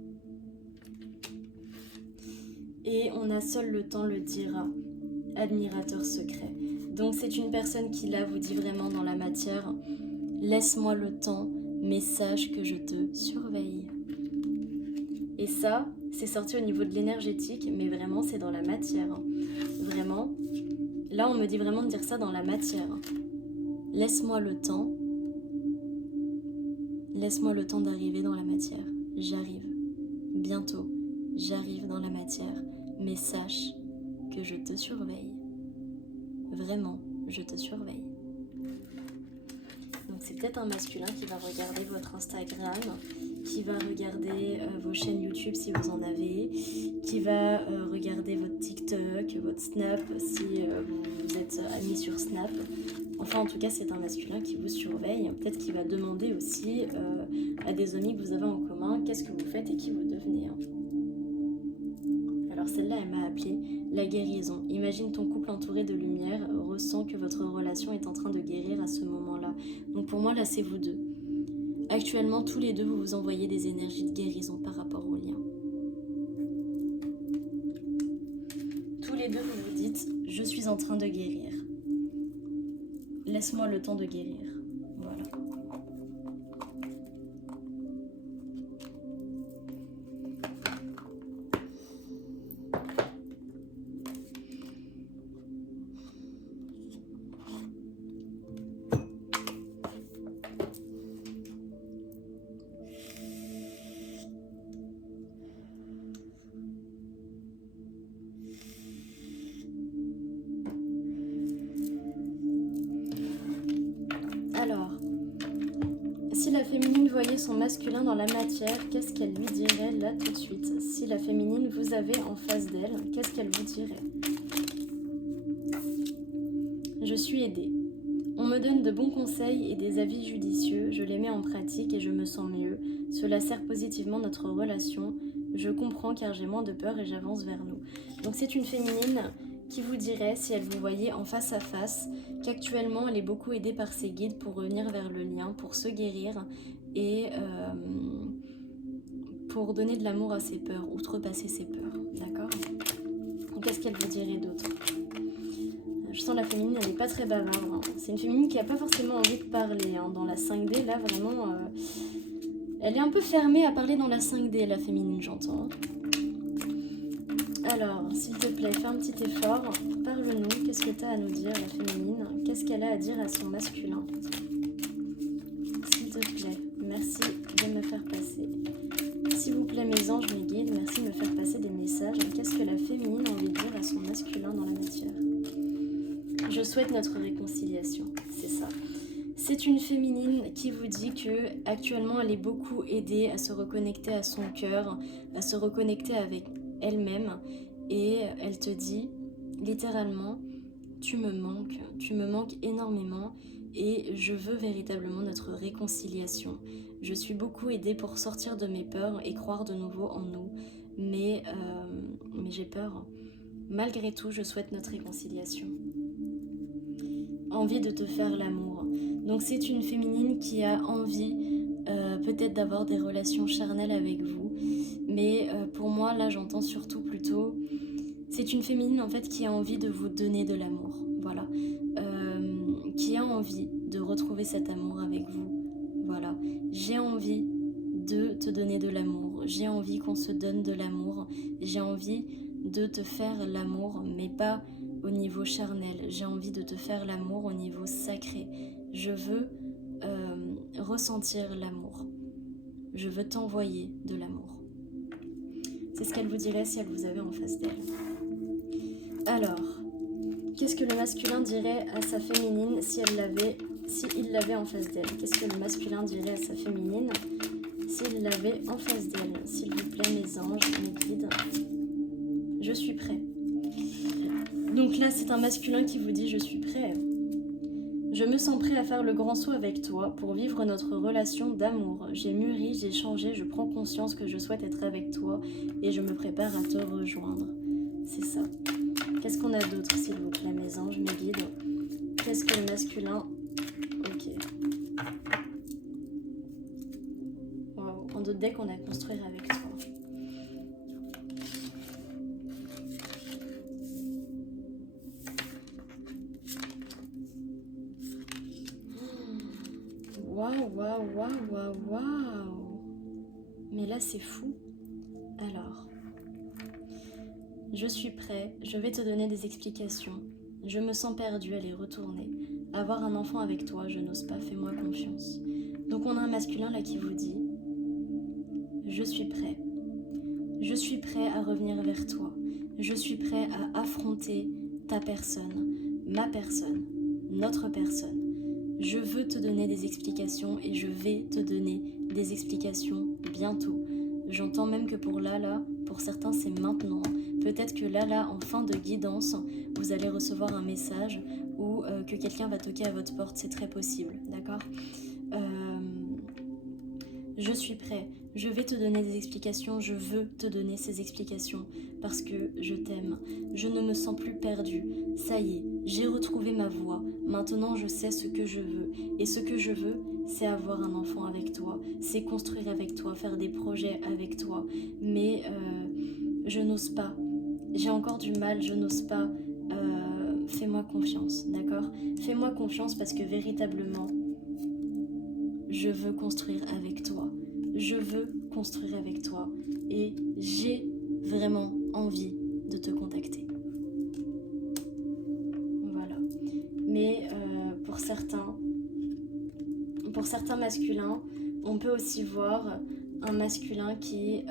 Et on a seul le temps le dira, admirateur secret. Donc c'est une personne qui là vous dit vraiment dans la matière, laisse-moi le temps, mais sache que je te surveille. Et ça, c'est sorti au niveau de l'énergétique, mais vraiment c'est dans la matière. Vraiment, là on me dit vraiment de dire ça dans la matière. Laisse-moi le temps d'arriver dans la matière. J'arrive, bientôt, j'arrive dans la matière. Mais sache que je te surveille. Vraiment, je te surveille. Donc c'est peut-être un masculin qui va regarder votre Instagram, qui va regarder vos chaînes YouTube si vous en avez, qui va regarder votre TikTok, votre Snap si vous êtes amis sur Snap. Enfin en tout cas c'est un masculin qui vous surveille. Peut-être qu'il va demander aussi à des amis que vous avez en commun qu'est-ce que vous faites et qui vous devenez. Alors celle-là, elle m'a appelée la guérison. Imagine ton couple entouré de lumière, ressent que votre relation est en train de guérir à ce moment-là. Donc pour moi, là, c'est vous deux. Actuellement, tous les deux, vous vous envoyez des énergies de guérison par rapport au lien. Tous les deux, vous vous dites, je suis en train de guérir. Laisse-moi le temps de guérir. Voilà. Alors, si la féminine voyait son masculin dans la matière, qu'est-ce qu'elle lui dirait là tout de suite? Si la féminine vous avait en face d'elle, qu'est-ce qu'elle vous dirait? Je suis aidée. On me donne de bons conseils et des avis judicieux, je les mets en pratique et je me sens mieux. Cela sert positivement notre relation. Je comprends car j'ai moins de peur et j'avance vers nous. Donc c'est une féminine qui vous dirait, si elle vous voyait en face à face, qu'actuellement elle est beaucoup aidée par ses guides pour revenir vers le lien, pour se guérir et pour donner de l'amour à ses peurs, outrepasser ses peurs. D'accord? Qu'est-ce qu'elle vous dirait d'autre? Je sens la féminine, elle n'est pas très bavarde. Hein. C'est une féminine qui n'a pas forcément envie de parler. Hein. Dans la 5D, là, vraiment, elle est un peu fermée à parler dans la 5D, la féminine, j'entends. Alors, s'il te plaît, fais un petit effort. Parle-nous. Qu'est-ce que tu as à nous dire, la féminine? Qu'est-ce qu'elle a à dire à son masculin? S'il te plaît, merci de me faire passer. S'il vous plaît, mes anges, mes guides, merci de me faire passer des messages. Qu'est-ce que la féminine a envie de dire à son masculin dans la matière? Je souhaite notre réconciliation, c'est ça. C'est une féminine qui vous dit que actuellement elle est beaucoup aidée à se reconnecter à son cœur, à se reconnecter avec elle-même et elle te dit littéralement tu me manques énormément et je veux véritablement notre réconciliation. Je suis beaucoup aidée pour sortir de mes peurs et croire de nouveau en nous, mais j'ai peur. Malgré tout, je souhaite notre réconciliation. Envie de te faire l'amour. Donc c'est une féminine qui a envie peut-être d'avoir des relations charnelles avec vous. Mais pour moi, là, j'entends surtout plutôt... C'est une féminine en fait qui a envie de vous donner de l'amour. Voilà. Qui a envie de retrouver cet amour avec vous. Voilà. J'ai envie de te donner de l'amour. J'ai envie qu'on se donne de l'amour. J'ai envie de te faire l'amour, mais pas au niveau charnel. J'ai envie de te faire l'amour au niveau sacré. Je veux ressentir l'amour. Je veux t'envoyer de l'amour. C'est ce qu'elle vous dirait si elle vous avait en face d'elle. Alors, qu'est-ce que le masculin dirait à sa féminine s'il l'avait en face d'elle? Qu'est-ce que le masculin dirait à sa féminine s'il l'avait en face d'elle? S'il vous plaît, mes anges, mes guides, je suis prêt. Donc là, c'est un masculin qui vous dit « Je suis prêt ». Je me sens prêt à faire le grand saut avec toi pour vivre notre relation d'amour. J'ai mûri, j'ai changé, je prends conscience que je souhaite être avec toi et je me prépare à te rejoindre. C'est ça. Qu'est-ce qu'on a d'autre, s'il vous plaît, mes anges, mes guides? Qu'est-ce que le masculin... Ok. Wow. En d'autres decks, on a construire avec toi. Waouh. Mais là, c'est fou. Alors, je suis prêt, je vais te donner des explications. Je me sens perdue, elle est retournée. Avoir un enfant avec toi, je n'ose pas, fais-moi confiance. Donc on a un masculin là qui vous dit « Je suis prêt. Je suis prêt à revenir vers toi. Je suis prêt à affronter ta personne, ma personne, notre personne. Je veux te donner des explications et je vais te donner des explications bientôt. J'entends même que pour là, pour certains c'est maintenant. Peut-être que là, en fin de guidance, vous allez recevoir un message ou que quelqu'un va toquer à votre porte, c'est très possible, d'accord ? Je suis prêt, je vais te donner des explications, je veux te donner ces explications parce que je t'aime. Je ne me sens plus perdue, ça y est, j'ai retrouvé ma voie. Maintenant je sais ce que je veux et ce que je veux, c'est avoir un enfant avec toi, c'est construire avec toi, faire des projets avec toi. Mais je n'ose pas, j'ai encore du mal, je n'ose pas. Fais-moi confiance, d'accord ? Fais-moi confiance parce que véritablement, je veux construire avec toi. Je veux construire avec toi. Et j'ai vraiment envie de te contacter. Voilà. Mais pour certains masculins, on peut aussi voir un masculin qui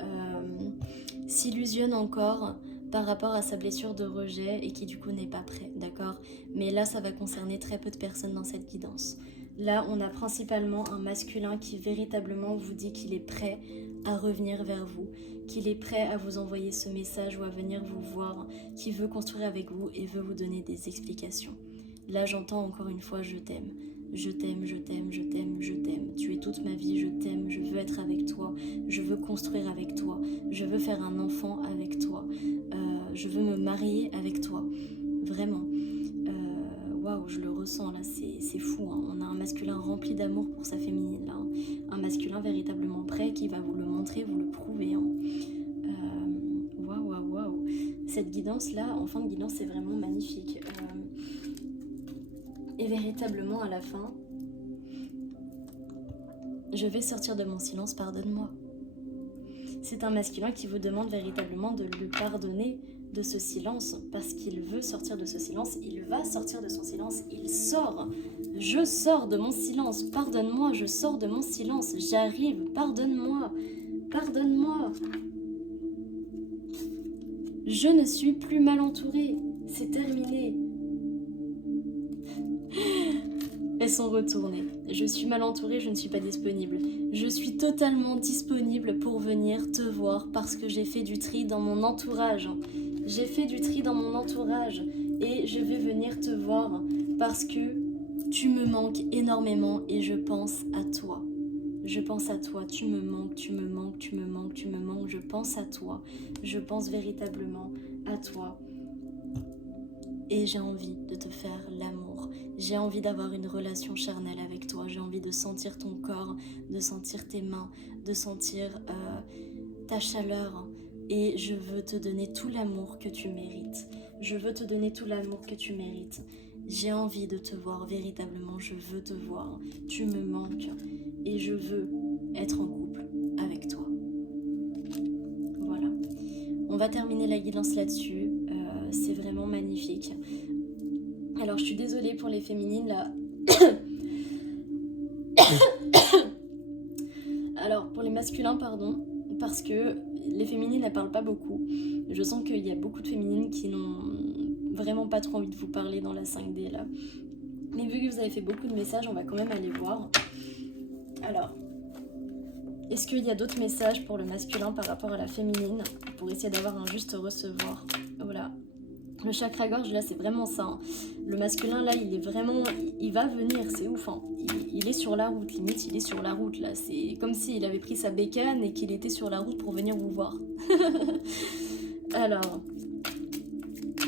s'illusionne encore par rapport à sa blessure de rejet et qui du coup n'est pas prêt, d'accord ? Mais là, ça va concerner très peu de personnes dans cette guidance. Là, on a principalement un masculin qui véritablement vous dit qu'il est prêt à revenir vers vous, qu'il est prêt à vous envoyer ce message ou à venir vous voir, qui veut construire avec vous et veut vous donner des explications. Là, j'entends encore une fois « je t'aime ». Je t'aime, je t'aime, je t'aime, je t'aime. Tu es toute ma vie, je t'aime, je veux être avec toi, je veux construire avec toi, je veux faire un enfant avec toi, je veux me marier avec toi. Vraiment. Waouh, je le ressens là, c'est fou. Hein. On a un masculin rempli d'amour pour sa féminine là. Hein. Un masculin véritablement prêt qui va vous le montrer, vous le prouver. Hein. Waouh. Cette guidance là, en fin de guidance, c'est vraiment magnifique. Et véritablement à la fin, je vais sortir de mon silence, pardonne-moi. C'est un masculin qui vous demande véritablement de lui pardonner de ce silence parce qu'il veut sortir de ce silence, il va sortir de son silence, il sort. Je sors de mon silence, pardonne-moi, je sors de mon silence, j'arrive, pardonne-moi, pardonne-moi. Je ne suis plus mal entourée, c'est terminé. Elles sont retournées. Je suis mal entourée, je ne suis pas disponible. Je suis totalement disponible pour venir te voir parce que j'ai fait du tri dans mon entourage. J'ai fait du tri dans mon entourage et je vais venir te voir parce que tu me manques énormément et je pense à toi. Je pense à toi, tu me manques, tu me manques, tu me manques, tu me manques. Je pense à toi, je pense véritablement à toi. et j'ai envie de te faire l'amour. J'ai envie d'avoir une relation charnelle avec toi. J'ai envie de sentir ton corps, de sentir tes mains, de sentir ta chaleur. Et je veux te donner tout l'amour que tu mérites. Je veux te donner tout l'amour que tu mérites. J'ai envie de te voir véritablement. Je veux te voir. Tu me manques. Et je veux être en couple avec toi. Voilà. On va terminer la guidance là-dessus. C'est vraiment magnifique. Alors, je suis désolée pour les féminines, là. Alors, pour les masculins, pardon, parce que les féminines, elles parlent pas beaucoup. Je sens qu'il y a beaucoup de féminines qui n'ont vraiment pas trop envie de vous parler dans la 5D, là. Mais vu que vous avez fait beaucoup de messages, on va quand même aller voir. Alors, est-ce qu'il y a d'autres messages pour le masculin par rapport à la féminine, pour essayer d'avoir un juste recevoir? Voilà. Le chakra-gorge, là, c'est vraiment ça. Hein. Le masculin, là, il est vraiment... Il va venir, c'est ouf. Hein. Il est sur la route, limite, il est sur la route, là. C'est comme s'il avait pris sa bécane et qu'il était sur la route pour venir vous voir. Alors,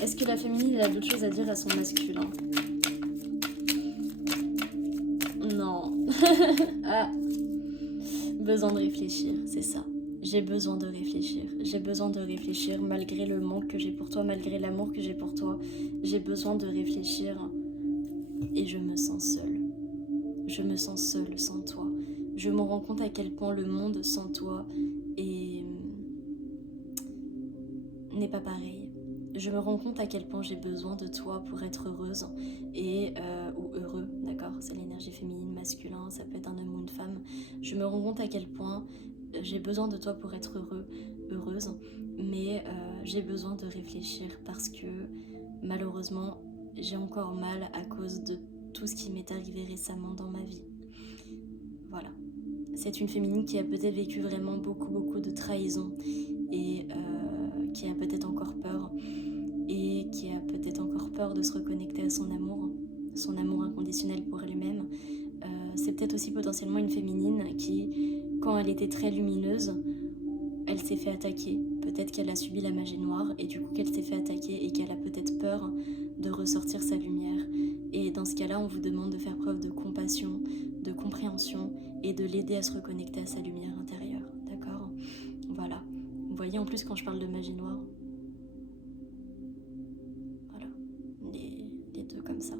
est-ce que la féminine, elle a d'autres choses à dire à son masculin? Non. Ah, besoin de réfléchir, c'est ça. J'ai besoin de réfléchir. J'ai besoin de réfléchir malgré le manque que j'ai pour toi, malgré l'amour que j'ai pour toi. J'ai besoin de réfléchir et je me sens seule. Je me sens seule sans toi. Je me rends compte à quel point le monde sans toi n'est pas pareil. Je me rends compte à quel point j'ai besoin de toi pour être heureuse ou heureux, d'accord? C'est l'énergie féminine, masculin, ça peut être un homme ou une femme. Je me rends compte à quel point j'ai besoin de toi pour être heureuse, mais j'ai besoin de réfléchir parce que malheureusement, j'ai encore mal à cause de tout ce qui m'est arrivé récemment dans ma vie. Voilà. C'est une féminine qui a peut-être vécu vraiment beaucoup de trahison et qui a peut-être encore peur et qui a peut-être encore peur de se reconnecter à son amour inconditionnel pour elle-même. C'est peut-être aussi potentiellement une féminine qui, quand elle était très lumineuse, elle s'est fait attaquer. Peut-être qu'elle a subi la magie noire et du coup qu'elle s'est fait attaquer et qu'elle a peut-être peur de ressortir sa lumière. Et dans ce cas-là, on vous demande de faire preuve de compassion, de compréhension et de l'aider à se reconnecter à sa lumière intérieure. D'accord ? Voilà. Vous voyez en plus quand je parle de magie noire, voilà, les deux comme ça.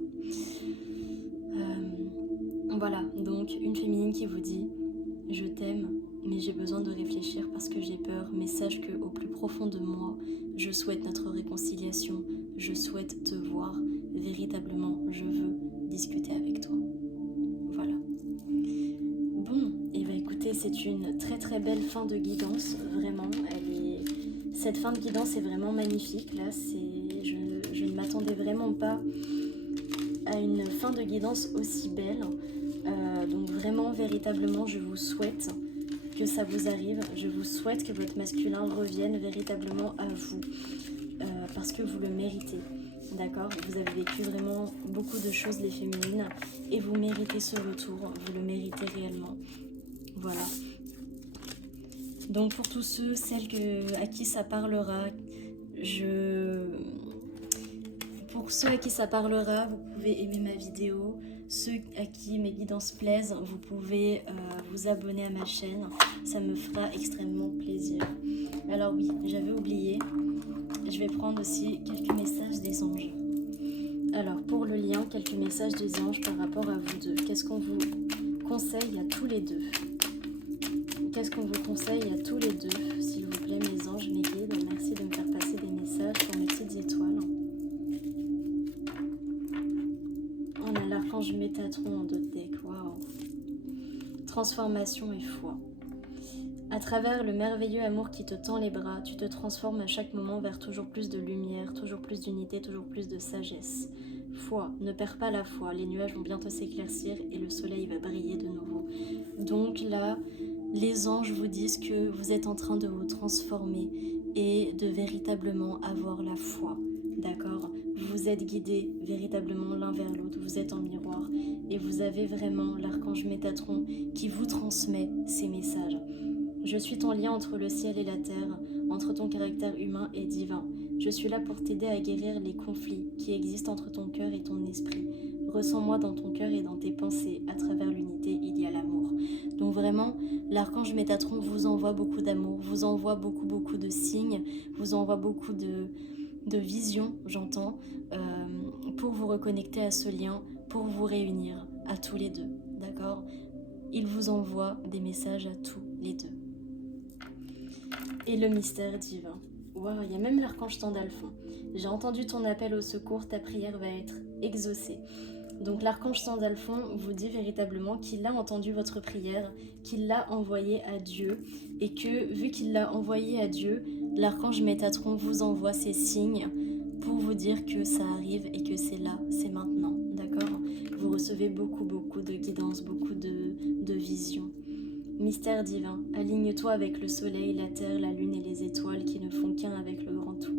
Voilà, donc une féminine qui vous dit « Je t'aime, mais j'ai besoin de réfléchir parce que j'ai peur, mais sache qu'au plus profond de moi, je souhaite notre réconciliation, je souhaite te voir, véritablement, je veux discuter avec toi. » Voilà. Bon, et bah écoutez, c'est une très belle fin de guidance, vraiment, cette fin de guidance est vraiment magnifique, là, je ne m'attendais vraiment pas à une fin de guidance aussi belle. Donc vraiment, véritablement, je vous souhaite que ça vous arrive. Je vous souhaite que votre masculin revienne véritablement à vous. Parce que vous le méritez. D'accord ? Vous avez vécu vraiment beaucoup de choses, les féminines. Et vous méritez ce retour. Vous le méritez réellement. Voilà. Donc pour tous ceux, celles à qui ça parlera, pour ceux à qui ça parlera, vous pouvez aimer ma vidéo. Ceux à qui mes guidances plaisent, vous pouvez vous abonner à ma chaîne. Ça me fera extrêmement plaisir. Alors oui, j'avais oublié. Je vais prendre aussi quelques messages des anges. Alors pour le lien, quelques messages des anges par rapport à vous deux. Qu'est-ce qu'on vous conseille à tous les deux ? Qu'est-ce qu'on vous conseille à tous les deux ? S'il vous plaît, mes anges, mes guides, merci de me faire passer des messages pour mes petites étoiles. On a l'archange Métatron en 2 decks, waouh. Transformation et foi. À travers le merveilleux amour qui te tend les bras, tu te transformes à chaque moment vers toujours plus de lumière, toujours plus d'unité, toujours plus de sagesse. Foi, ne perds pas la foi, les nuages vont bientôt s'éclaircir et le soleil va briller de nouveau. Donc là, les anges vous disent que vous êtes en train de vous transformer et de véritablement avoir la foi, d'accord ? Vous êtes guidés véritablement l'un vers l'autre, vous êtes en miroir et vous avez vraiment l'archange Métatron qui vous transmet ces messages. Je suis ton lien entre le ciel et la terre, entre ton caractère humain et divin. Je suis là pour t'aider à guérir les conflits qui existent entre ton cœur et ton esprit. Ressens-moi dans ton cœur et dans tes pensées. À travers l'unité, il y a l'amour. Donc vraiment, l'archange Métatron vous envoie beaucoup d'amour, vous envoie beaucoup de signes, vous envoie beaucoup de visions, j'entends, pour vous reconnecter à ce lien, pour vous réunir à tous les deux, d'accord? Il vous envoie des messages à tous les deux. Et le mystère divin. Waouh, il y a même l'archange Sandalphon. J'ai entendu ton appel au secours, ta prière va être exaucée. Donc l'archange Sandalphon vous dit véritablement qu'il a entendu votre prière, qu'il l'a envoyée à Dieu, et que vu qu'il l'a envoyée à Dieu, l'archange Métatron vous envoie ces signes pour vous dire que ça arrive et que c'est là, c'est maintenant, d'accord? Vous recevez beaucoup de guidance, beaucoup de visions. Mystère divin, aligne-toi avec le soleil, la terre, la lune et les étoiles qui ne font qu'un avec le grand tout.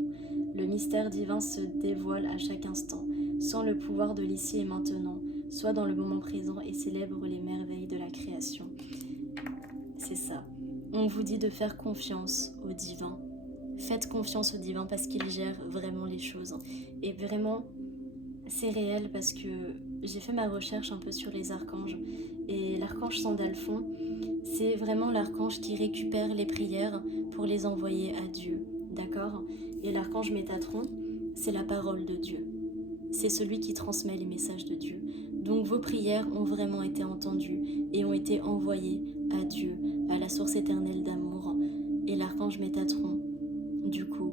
Le mystère divin se dévoile à chaque instant. Sens le pouvoir de l'ici et maintenant. Sois dans le moment présent et célèbre les merveilles de la création. C'est ça. On vous dit de faire confiance au divin. Faites confiance au divin parce qu'il gère vraiment les choses. Et vraiment, c'est réel parce que j'ai fait ma recherche un peu sur les archanges. Et l'archange Sandalphon, c'est vraiment l'archange qui récupère les prières pour les envoyer à Dieu. D'accord? Et l'archange Métatron, c'est la parole de Dieu. C'est celui qui transmet les messages de Dieu. Donc vos prières ont vraiment été entendues et ont été envoyées à Dieu, à la source éternelle d'amour. Et l'archange Métatron, du coup,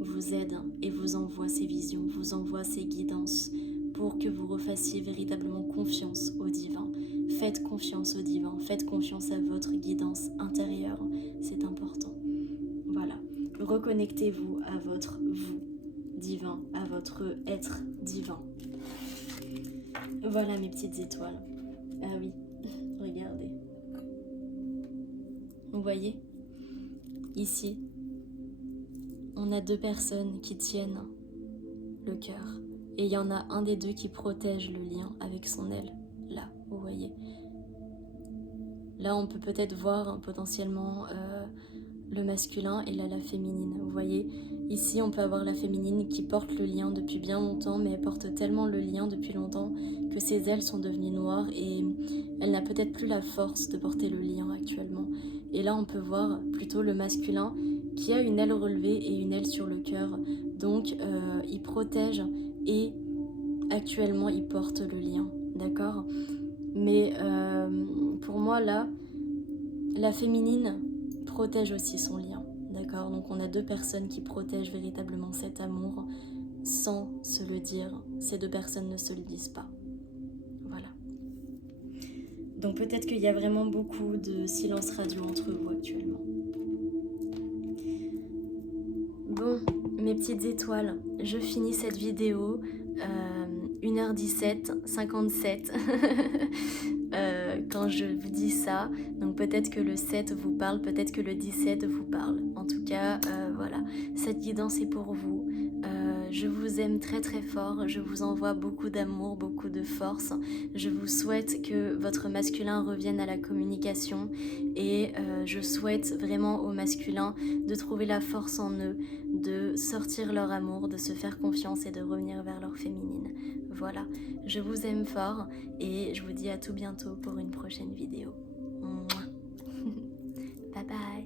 vous aide et vous envoie ses visions, vous envoie ses guidances pour que vous refassiez véritablement confiance au divin. Faites confiance au divin, faites confiance à votre guidance intérieure, c'est important. Voilà, reconnectez-vous à votre vous divin, à votre être divin. Voilà mes petites étoiles. Ah oui, regardez. Vous voyez, ici, on a deux personnes qui tiennent le cœur. Et il y en a un des deux qui protège le lien avec son aile. Là, vous voyez. Là, on peut peut-être voir potentiellement le masculin et là, la féminine. Vous voyez, ici, on peut avoir la féminine qui porte le lien depuis bien longtemps, mais elle porte tellement le lien depuis longtemps que ses ailes sont devenues noires et elle n'a peut-être plus la force de porter le lien actuellement. Et là, on peut voir plutôt le masculin qui a une aile relevée et une aile sur le cœur. Donc, il protège et actuellement, il porte le lien. D'accord ? Mais pour moi, là, la féminine protège aussi son lien. D'accord ? Donc, on a deux personnes qui protègent véritablement cet amour sans se le dire. Ces deux personnes ne se le disent pas. Voilà. Donc, peut-être qu'il y a vraiment beaucoup de silence radio entre vous actuellement. Bon, mes petites étoiles, je finis cette vidéo. 1h17, 57 quand je vous dis ça. Donc peut-être que le 7 vous parle, peut-être que le 17 vous parle. En tout cas, voilà, cette guidance est pour vous. Je vous aime très très fort, je vous envoie beaucoup d'amour, beaucoup de force. Je vous souhaite que votre masculin revienne à la communication et je souhaite vraiment aux masculins de trouver la force en eux, de sortir leur amour, de se faire confiance et de revenir vers leur féminine. Voilà, je vous aime fort et je vous dis à tout bientôt pour une prochaine vidéo. Mouah. Bye bye.